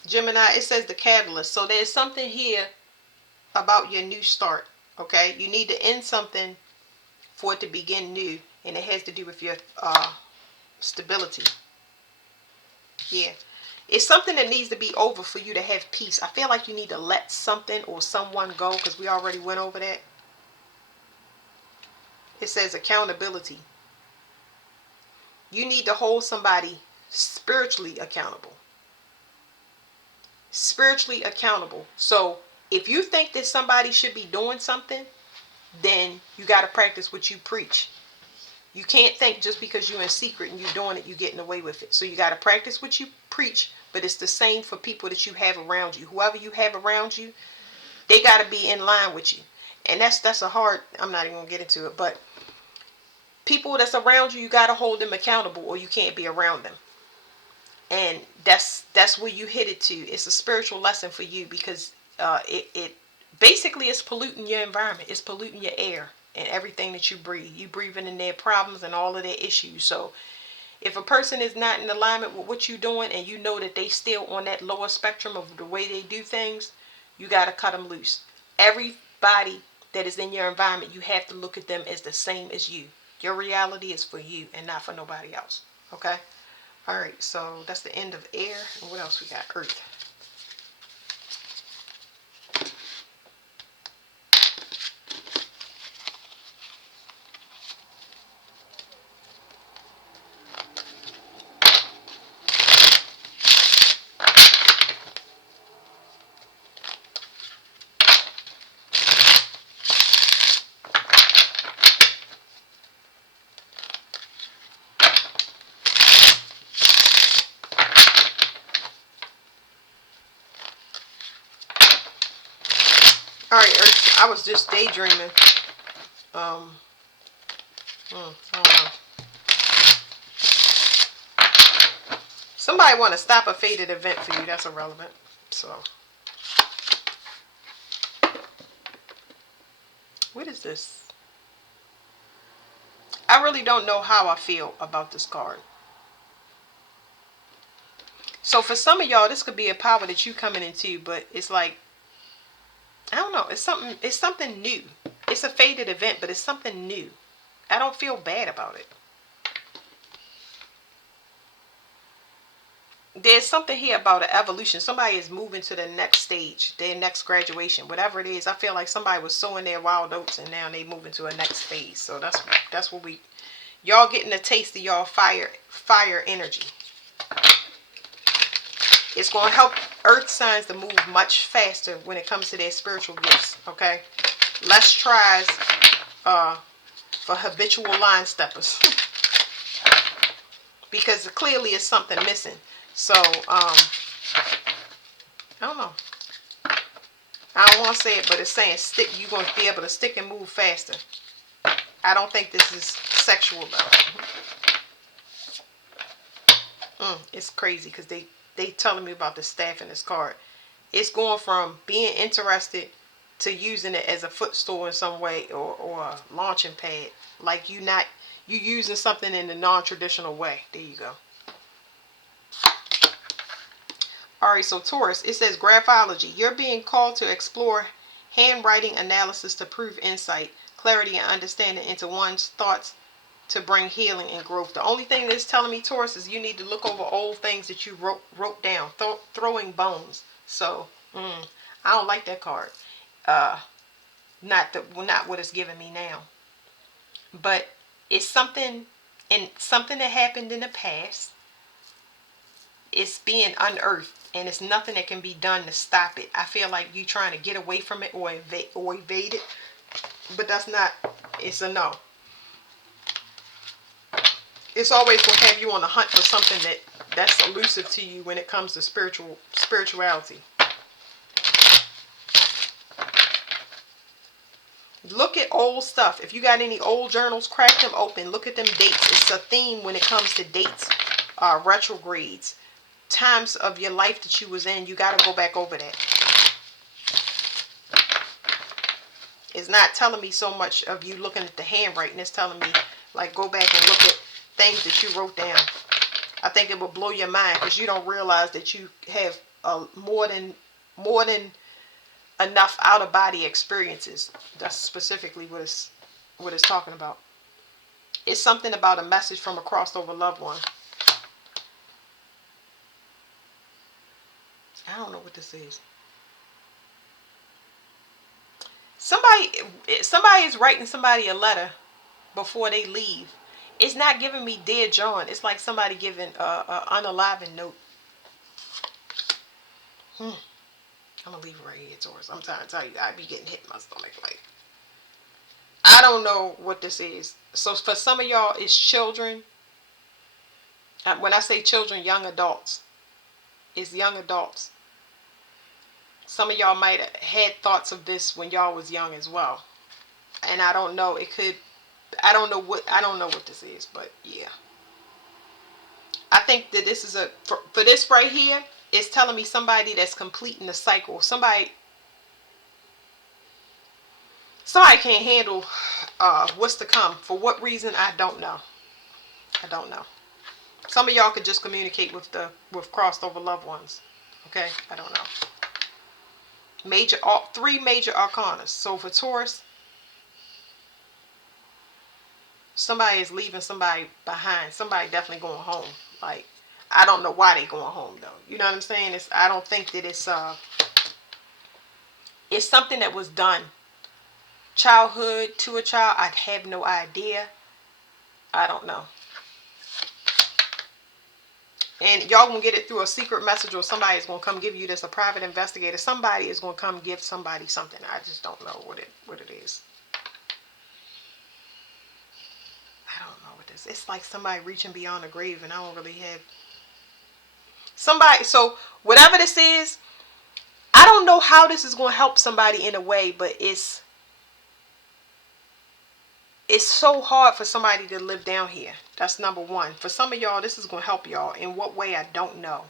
Gemini, it says the catalyst. So there's something here about your new start. Okay? You need to end something for it to begin new. And it has to do with your stability. Yeah. It's something that needs to be over for you to have peace. I feel like you need to let something or someone go because we already went over that. It says accountability. You need to hold somebody spiritually accountable. Spiritually accountable. So if you think that somebody should be doing something, then you got to practice what you preach. You can't think just because you're in secret and you're doing it, you're getting away with it. So you got to practice what you preach, but it's the same for people that you have around you. Whoever you have around you, they got to be in line with you. And that's a hard, I'm not even going to get into it, but people that's around you, you got to hold them accountable or you can't be around them. And that's where you hit it to. It's a spiritual lesson for you because it basically is polluting your environment. It's polluting your air and everything that you breathe. You breathing in their problems and all of their issues. So if a person is not in alignment with what you're doing and you know that they still on that lower spectrum of the way they do things, you got to cut them loose. Everybody that is in your environment, you have to look at them as the same as you. Your reality is for you and not for nobody else. Okay? All right, so that's the end of air. And what else we got? Earth. All right, Earth. I was just daydreaming. I don't know. Somebody want to stop a fated event for you. That's irrelevant. So, what is this? I really don't know how I feel about this card. So for some of y'all, this could be a power that you coming into, but it's like, I don't know. It's something new. It's a fated event, but it's something new. I don't feel bad about it. There's something here about an evolution. Somebody is moving to the next stage, their next graduation, whatever it is. I feel like somebody was sowing their wild oats and now they moving to a next phase. So that's what y'all getting a taste of y'all fire energy. It's going to help earth signs to move much faster when it comes to their spiritual gifts. Okay, less tries for habitual line steppers because clearly it's something missing. So I don't know. I don't want to say it, but it's saying stick. You're going to be able to stick and move faster. I don't think this is sexual though. It's crazy because they telling me about the staff in this card. It's going from being interested to using it as a footstool in some way or a launching pad. Like You using something in a non-traditional way. There you go. All right, so Taurus, it says graphology. You're being called to explore handwriting analysis to prove insight, clarity, and understanding into one's thoughts to bring healing and growth. The only thing that's telling me, Taurus, is you need to look over old things that you wrote down. Throwing bones. So, I don't like that card. Not what it's giving me now. But it's something that happened in the past. It's being unearthed, and it's nothing that can be done to stop it. I feel like you trying to get away from it or evade it, but that's not. It's a no. It's always going to have you on the hunt for something that's elusive to you when it comes to spirituality. Look at old stuff. If you got any old journals, crack them open. Look at them dates. It's a theme when it comes to dates, retrogrades, times of your life that you was in. You got to go back over that. It's not telling me so much of you looking at the handwriting. It's telling me, like, go back and look at things that you wrote down. I think it will blow your mind because you don't realize that you have more than enough out-of-body experiences. That's specifically what it's talking about. It's something about a message from a crossed over loved one. I don't know what this is. Somebody is writing somebody a letter before they leave. It's not giving me Dear John. It's like somebody giving a unaliving note. I'm gonna leave it right here, Taurus. I'm trying to tell you, I be getting hit in my stomach. Like, I don't know what this is. So for some of y'all, it's children. When I say children, young adults. It's young adults. Some of y'all might have had thoughts of this when y'all was young as well. And I don't know. I don't know what this is, but yeah. I think that this is for this right here, it's telling me somebody that's completing the cycle. Somebody can't handle what's to come. For what reason, I don't know. I don't know. Some of y'all could just communicate with crossed over loved ones. Okay? I don't know. Three major arcanas. So for Taurus, somebody is leaving somebody behind. Somebody definitely going home. Like, I don't know why they going home though. You know what I'm saying? I don't think that it's something that was done. Childhood to a child, I have no idea. I don't know. And y'all gonna get it through a secret message, or somebody is gonna come give you this, a private investigator. Somebody is gonna come give somebody something. I just don't know what it is. I don't know what this is. It's like somebody reaching beyond the grave, and I don't really have somebody. So whatever this is, I don't know how this is gonna help somebody in a way, but it's so hard for somebody to live down here. That's number one. For some of y'all, this is going to help y'all. In what way, I don't know.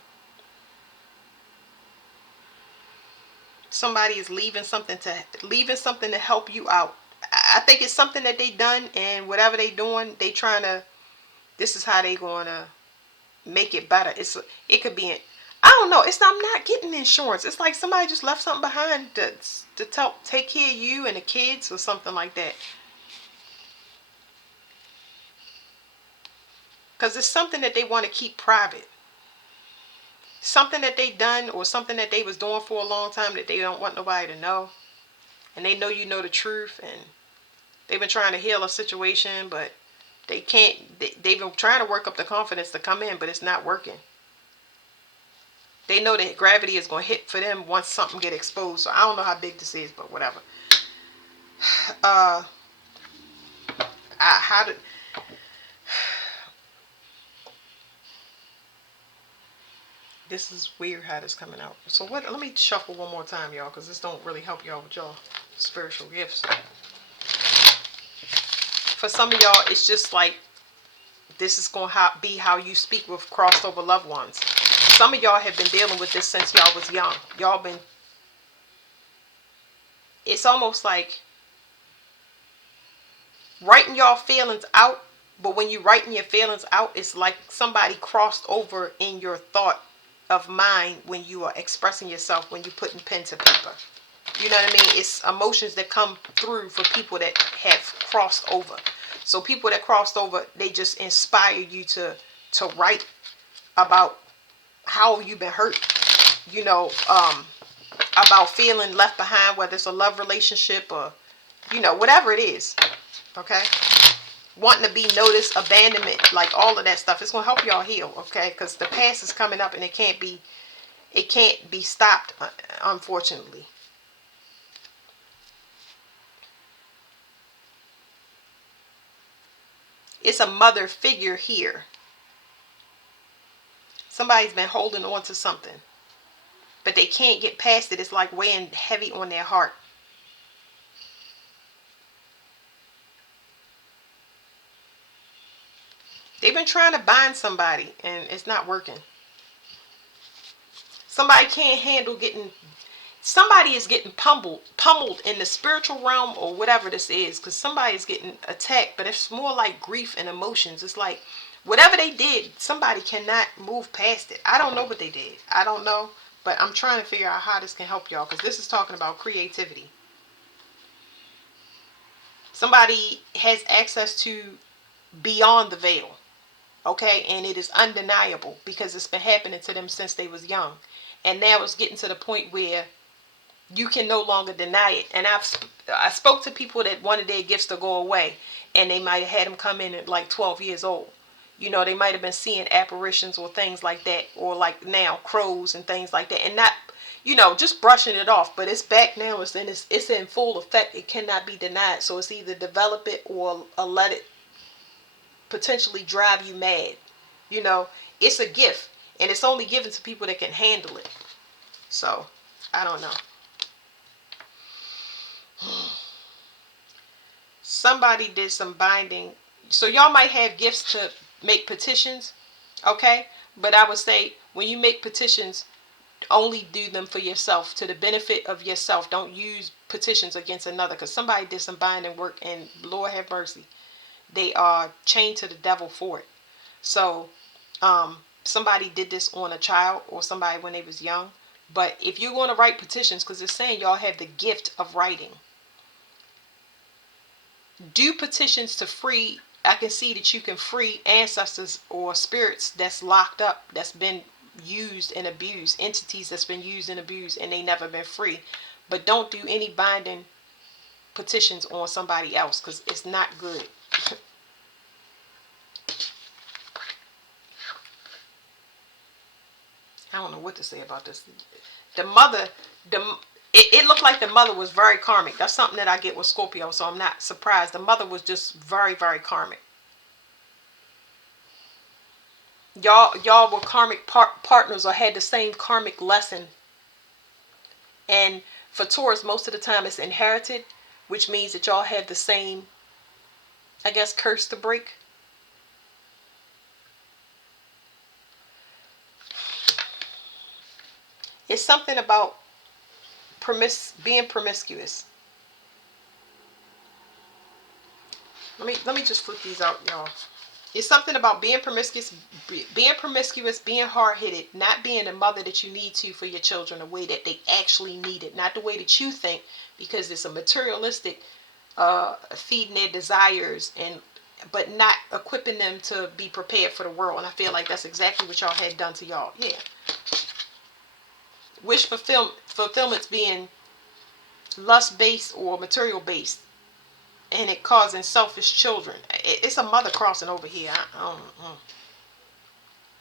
Somebody is leaving something to help you out. I think it's something that they done, and whatever they doing, they trying to, this is how they going to make it better. It could be, I don't know. I'm not getting insurance. It's like somebody just left something behind to take care of you and the kids or something like that. Because it's something that they want to keep private. Something that they done or something that they was doing for a long time that they don't want nobody to know. And they know you know the truth. And they've been trying to heal a situation, but they can't. They've been trying to work up the confidence to come in, but it's not working. They know that gravity is going to hit for them once something get exposed. So I don't know how big this is, but whatever. This is weird how this coming out. So let me shuffle one more time, y'all, because this don't really help y'all with y'all spiritual gifts. For some of y'all, it's just like this is going to be how you speak with crossed over loved ones. Some of y'all have been dealing with this since y'all was young. It's almost like writing y'all feelings out But when you writing your feelings out, it's like somebody crossed over in your thought of mind when you are expressing yourself, when you're putting pen to paper. You know what I mean? It's emotions that come through for people that have crossed over. So people that crossed over, they just inspire you to write about how you've been hurt. You know, about feeling left behind, whether it's a love relationship or, whatever it is. Okay? Wanting to be noticed, abandonment, like all of that stuff. It's going to help y'all heal, okay? Because the past is coming up and it can't be stopped, unfortunately. It's a mother figure here. Somebody's been holding on to something, but they can't get past it. It's like weighing heavy on their heart. They've been trying to bind somebody and it's not working. Somebody can't handle somebody is getting pummeled in the spiritual realm or whatever this is, because somebody is getting attacked, but it's more like grief and emotions. It's like whatever they did, somebody cannot move past it. I don't know what they did. I don't know, but I'm trying to figure out how this can help y'all, because this is talking about creativity. Somebody has access to beyond the veil, okay, and it is undeniable because it's been happening to them since they was young, and now it's getting to the point where you can no longer deny it. And I spoke to people that wanted their gifts to go away, and they might have had them come in at like 12 years old. They might have been seeing apparitions or things like that, or like now crows and things like that, and not, just brushing it off. But it's back now. It's in full effect. It cannot be denied. So it's either develop it or let it potentially drive you mad. It's a gift, and it's only given to people that can handle it. So I don't know. Somebody did some binding. So y'all might have gifts to make petitions, okay? But I would say when you make petitions, only do them for yourself, to the benefit of yourself. Don't use petitions against another, because somebody did some binding work, and Lord have mercy, they are chained to the devil for it. So somebody did this on a child or somebody when they was young. But if you're going to write petitions, because it's saying y'all have the gift of writing, do petitions to free. I can see that you can free ancestors or spirits that's locked up, that's been used and abused, entities that's been used and abused, and they never been free. But don't do any binding petitions on somebody else, because it's not good. I don't know what to say about this. The mother, it looked like the mother was very karmic. That's something that I get with Scorpio, so I'm not surprised. The mother was just very, very karmic. Y'all were karmic partners, or had the same karmic lesson. And for Taurus, most of the time it's inherited, which means that y'all have the same, I guess, curse to break. It's something about being promiscuous. Let me just flip these out, y'all. It's something about being promiscuous, being hard-headed, not being the mother that you need to for your children the way that they actually need it, not the way that you think, because it's a materialistic feeding their desires, but not equipping them to be prepared for the world. And I feel like that's exactly what y'all had done to y'all. Yeah. Wish fulfillment's being lust-based or material-based, and it causing selfish children. It's a mother crossing over here.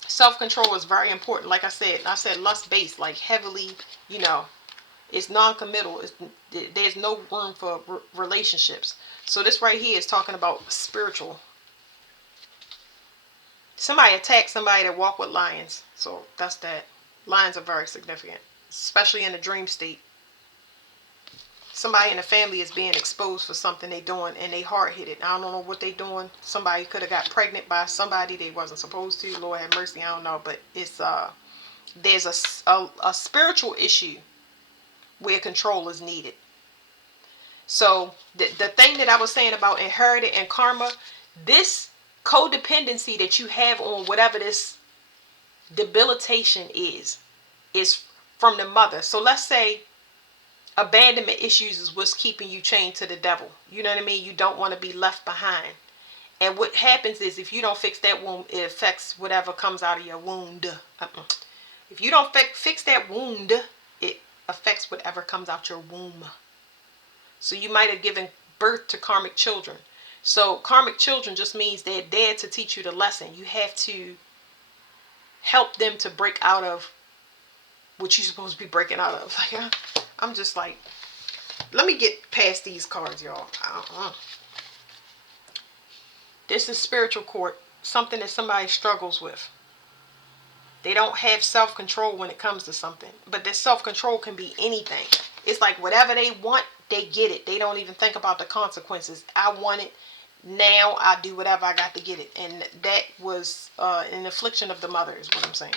Self-control is very important. Like I said lust-based, like heavily, it's non-committal. There's no room for relationships. So this right here is talking about spiritual. Somebody attacked somebody that walked with lions. So that's that. Lions are very significant, especially in the dream state. Somebody in the family is being exposed for something they doing, and they hard-headed. I don't know what they doing. Somebody could have got pregnant by somebody they wasn't supposed to. Lord have mercy, I don't know. But it's there's a spiritual issue where control is needed. So the thing that I was saying about inherited and karma, this codependency that you have on whatever this debilitation is from the mother. So let's say abandonment issues is what's keeping you chained to the devil. You know what I mean? You don't want to be left behind. And what happens is if you don't fix that wound, it affects whatever comes out of your wound. If you don't fix that wound, it affects whatever comes out your womb. So you might have given birth to karmic children. So karmic children just means they're there to teach you the lesson. You have to help them to break out of what you're supposed to be breaking out of. Like, I'm just like, let me get past these cards, y'all. This is spiritual court, something that somebody struggles with. They don't have self-control when it comes to something. But their self-control can be anything. It's like whatever they want, they get it. They don't even think about the consequences. I want it. Now I do whatever I got to get it. And that was an affliction of the mother is what I'm saying.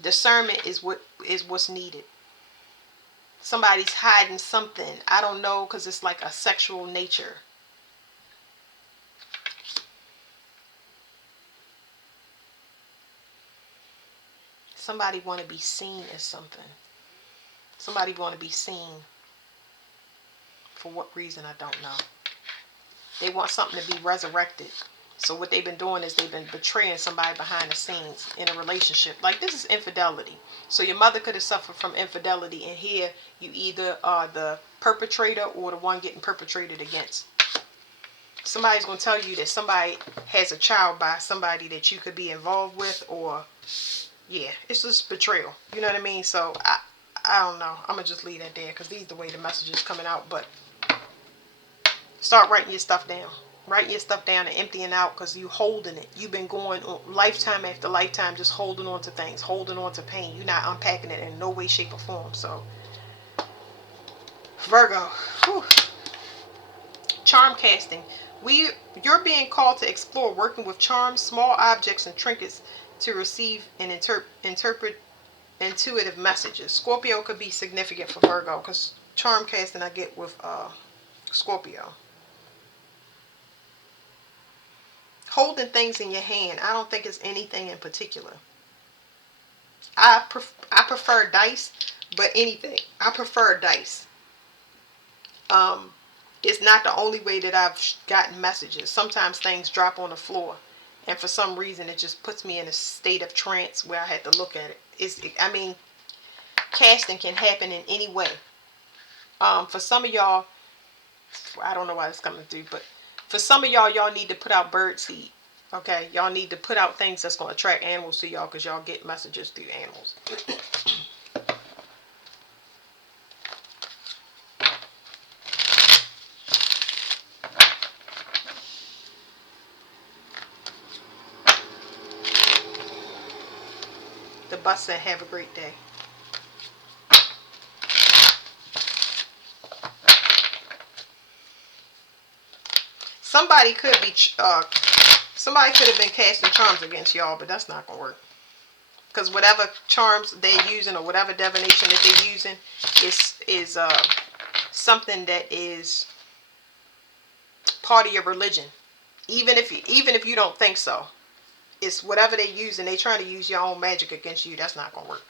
Discernment is what's needed. Somebody's hiding something. I don't know, because it's like a sexual nature. Somebody want to be seen as something. Somebody want to be seen. For what reason, I don't know. They want something to be resurrected. So what they've been doing is they've been betraying somebody behind the scenes in a relationship. Like, this is infidelity. So your mother could have suffered from infidelity, and here you either are the perpetrator or the one getting perpetrated against. Somebody's going to tell you that somebody has a child by somebody that you could be involved with, or yeah, it's just betrayal. You know what I mean? So I don't know. I'm going to just leave that there because these are the way the message is coming out. But start writing your stuff down. Writing your stuff down and emptying out, because you holding it. You've been going on lifetime after lifetime just holding on to things, holding on to pain. You're not unpacking it in no way, shape, or form. So, Virgo. Whew. Charm casting. You're being called to explore working with charms, small objects, and trinkets to receive and interpret intuitive messages. Scorpio could be significant for Virgo, because charm casting I get with Scorpio. Holding things in your hand. I don't think it's anything in particular. I prefer dice, but anything. I prefer dice. It's not the only way that I've gotten messages. Sometimes things drop on the floor, and for some reason it just puts me in a state of trance where I had to look at it. I mean, casting can happen in any way. For some of y'all, I don't know why it's coming through, but for some of y'all need to put out bird seed. Okay, y'all need to put out things that's going to attract animals to y'all, because y'all get messages through animals. The bus said, have a great day. Somebody could have been casting charms against y'all, but that's not gonna work. Because whatever charms they're using, or whatever divination that they're using, is something that is part of your religion. Even if you don't think so, it's whatever they use, and they trying to use your own magic against you. That's not gonna work.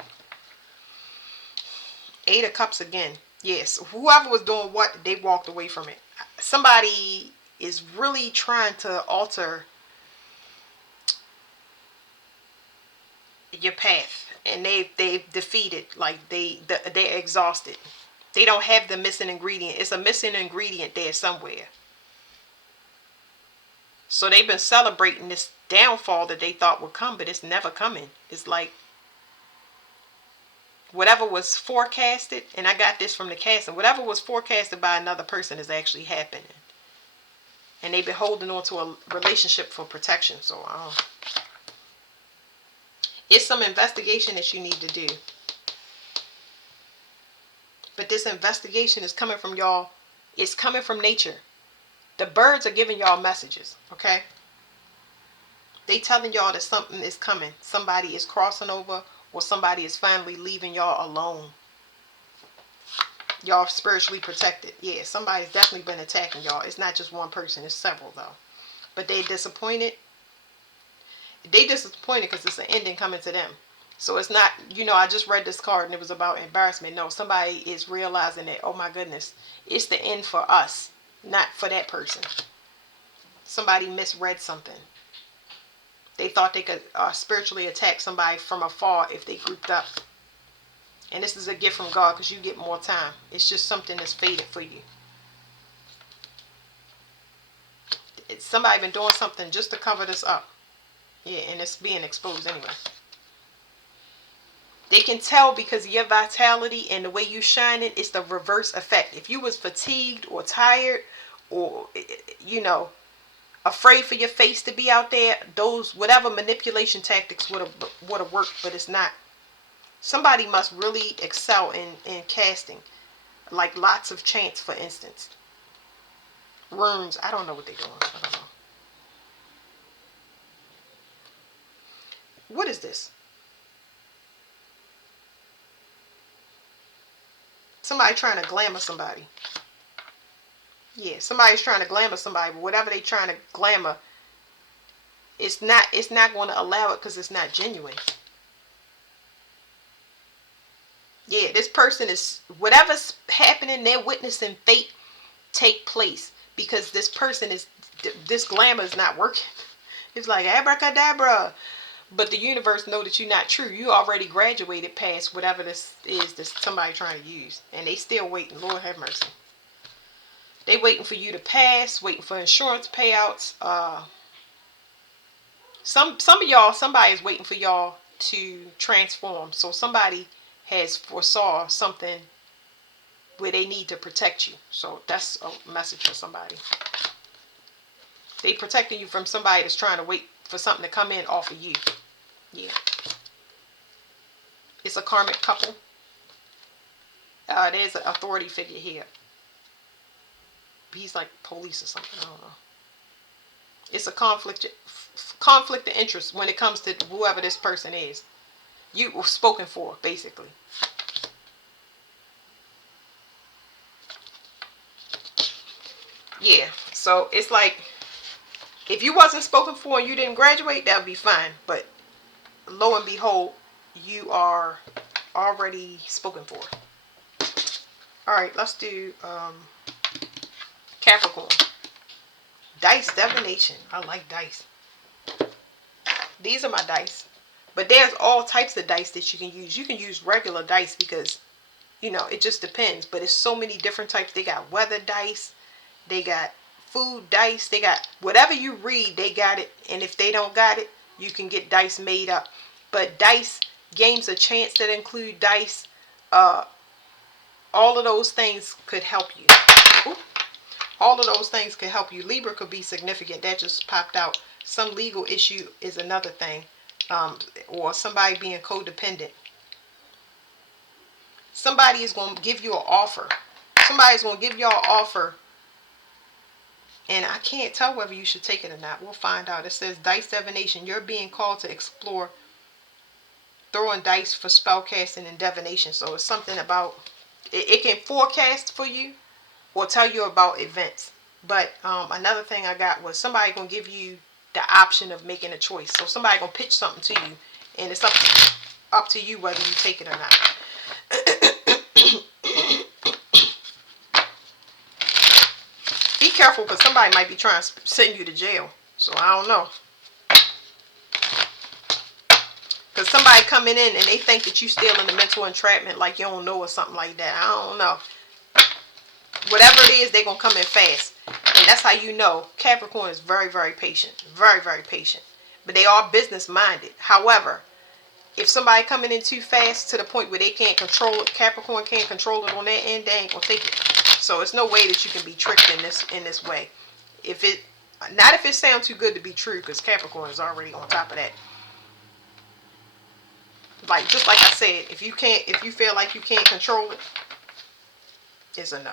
8 of Cups again. Yes, whoever was doing what, they walked away from it. Somebody is really trying to alter your path, and they've defeated. Like they're exhausted. They don't have the missing ingredient. It's a missing ingredient there somewhere. So they've been celebrating this downfall that they thought would come, but it's never coming. It's like whatever was forecasted, and I got this from the casting, whatever was forecasted by another person is actually happening. And they've been holding on to a relationship for protection. So it's some investigation that you need to do. But this investigation is coming from y'all. It's coming from nature. The birds are giving y'all messages, okay? They telling y'all that something is coming. Somebody is crossing over, or somebody is finally leaving y'all alone. Y'all spiritually protected. Yeah, somebody's definitely been attacking y'all. It's not just one person. It's several, though. but they disappointed. They disappointed because it's an ending coming to them. So it's not, I just read this card and it was about embarrassment. No, somebody is realizing that, oh my goodness, it's the end for us, not for that person. Somebody misread something. They thought they could spiritually attack somebody from afar if they grouped up. And this is a gift from God because you get more time. It's just something that's fated for you. Somebody been doing something just to cover this up. Yeah, and it's being exposed anyway. They can tell because of your vitality and the way you shine it, it's the reverse effect. If you was fatigued or tired or, afraid for your face to be out there, those whatever manipulation tactics would have worked, but it's not. Somebody must really excel in casting, like lots of chants, for instance. Runes, I don't know what they're doing. I don't know. What is this? Somebody trying to glamour somebody. Yeah, somebody's trying to glamour somebody, but whatever they trying to glamour, it's not going to allow it because it's not genuine. Yeah, this person is, whatever's happening, they're witnessing fate take place because this glamour is not working. It's like abracadabra. But the universe know that you're not true. You already graduated past whatever this is that somebody trying to use. And they still waiting. Lord have mercy. They waiting for you to pass, waiting for insurance payouts. Some of y'all, somebody is waiting for y'all to transform. So somebody has foresaw something where they need to protect you. So that's a message for somebody. They protecting you from somebody that's trying to wait for something to come in off of you. Yeah. It's a karmic couple. There's an authority figure here. He's like police or something. I don't know. It's a conflict of interest when it comes to whoever this person is. You were spoken for, basically. Yeah. So it's like, if you wasn't spoken for and you didn't graduate, that would be fine. But lo and behold, you are already spoken for. All right, let's do Capricorn. Dice divination. I like dice. These are my dice. But there's all types of dice that you can use. You can use regular dice because, it just depends. But it's so many different types. They got weather dice. They got food dice. They got whatever you read, they got it. And if they don't got it, you can get dice made up. But dice, games of chance that include dice, all of those things could help you. Ooh. All of those things could help you. Libra could be significant. That just popped out. Some legal issue is another thing. Or somebody being codependent. Somebody is going to give you an offer. Somebody's going to give y'all an offer. And I can't tell whether you should take it or not. We'll find out. It says dice divination. You're being called to explore throwing dice for spell casting and divination. So it's something about, it can forecast for you or tell you about events. But another thing I got was somebody going to give you the option of making a choice. So somebody going to pitch something to you. And it's up to you whether you take it or not. Be careful because somebody might be trying to send you to jail. So I don't know. Because somebody coming in and they think that you still in the mental entrapment like you don't know or something like that. I don't know. Whatever it is, they're going to come in fast. And that's how you know Capricorn is very, very patient. Very, very patient. But they are business minded. However, if somebody coming in too fast to the point where they can't control it, Capricorn can't control it on their end, they ain't going to take it. So it's no way that you can be tricked in this way. Not if it sounds too good to be true, because Capricorn is already on top of that. Just like I said, if you feel like you can't control it, it's a no.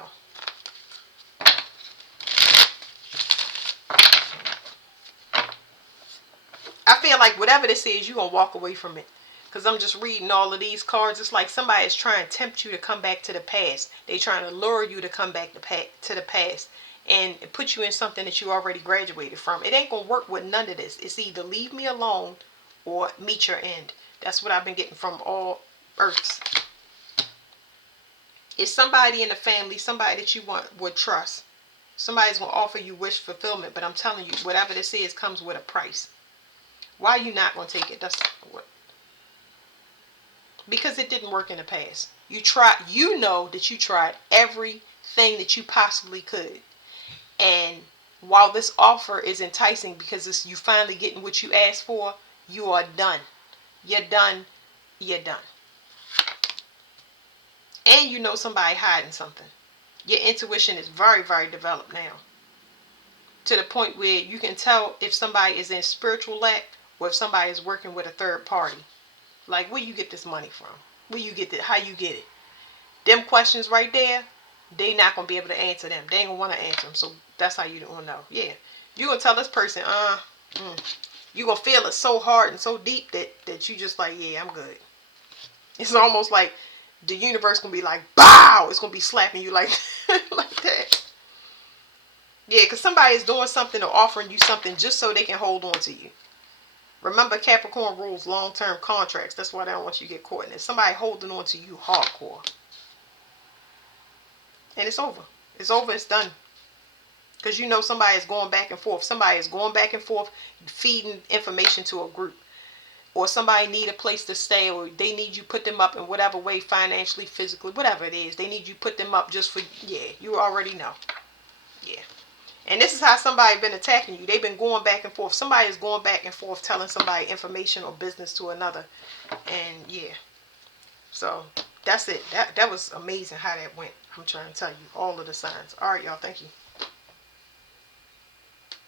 I feel like whatever this is, you're going to walk away from it. Because I'm just reading all of these cards. It's like somebody is trying to tempt you to come back to the past. They're trying to lure you to come back to the past. and put you in something that you already graduated from. It ain't gonna work with none of this. It's either leave me alone or meet your end. That's what I've been getting from all earths. It's somebody in the family, somebody that you would trust. Somebody's gonna offer you wish fulfillment, but I'm telling you, whatever this is comes with a price. Why are you not gonna take it? That's what. Because it didn't work in the past. You tried. You know that you tried everything that you possibly could, and while this offer is enticing because you finally getting what you asked for, you are done. You're done. You're done. And you know somebody hiding something. Your intuition is very, very developed now. To the point where you can tell if somebody is in spiritual lack or if somebody is working with a third party. Like, where you get this money from? Where you get it? How you get it? Them questions right there, they not going to be able to answer them. They ain't going to want to answer them. So that's how you don't know. Yeah. You're going to tell this person, you're going to feel it so hard and so deep that you just like, yeah, I'm good. It's almost like the universe going to be like, bow! It's going to be slapping you like, like that. Yeah, because somebody is doing something or offering you something just so they can hold on to you. Remember, Capricorn rules long-term contracts. That's why they don't want you to get caught in it. Somebody holding on to you hardcore. And it's over. It's over. It's done. Because you know somebody is going back and forth. Somebody is going back and forth feeding information to a group. Or somebody need a place to stay, or they need you put them up in whatever way, financially, physically, whatever it is. They need you put them up just for, yeah, you already know. Yeah. And this is how somebody been attacking you. They've been going back and forth. Somebody is going back and forth telling somebody information or business to another. And yeah. So that's it. That was amazing how that went. I'm trying to tell you all of the signs. All right, y'all. Thank you.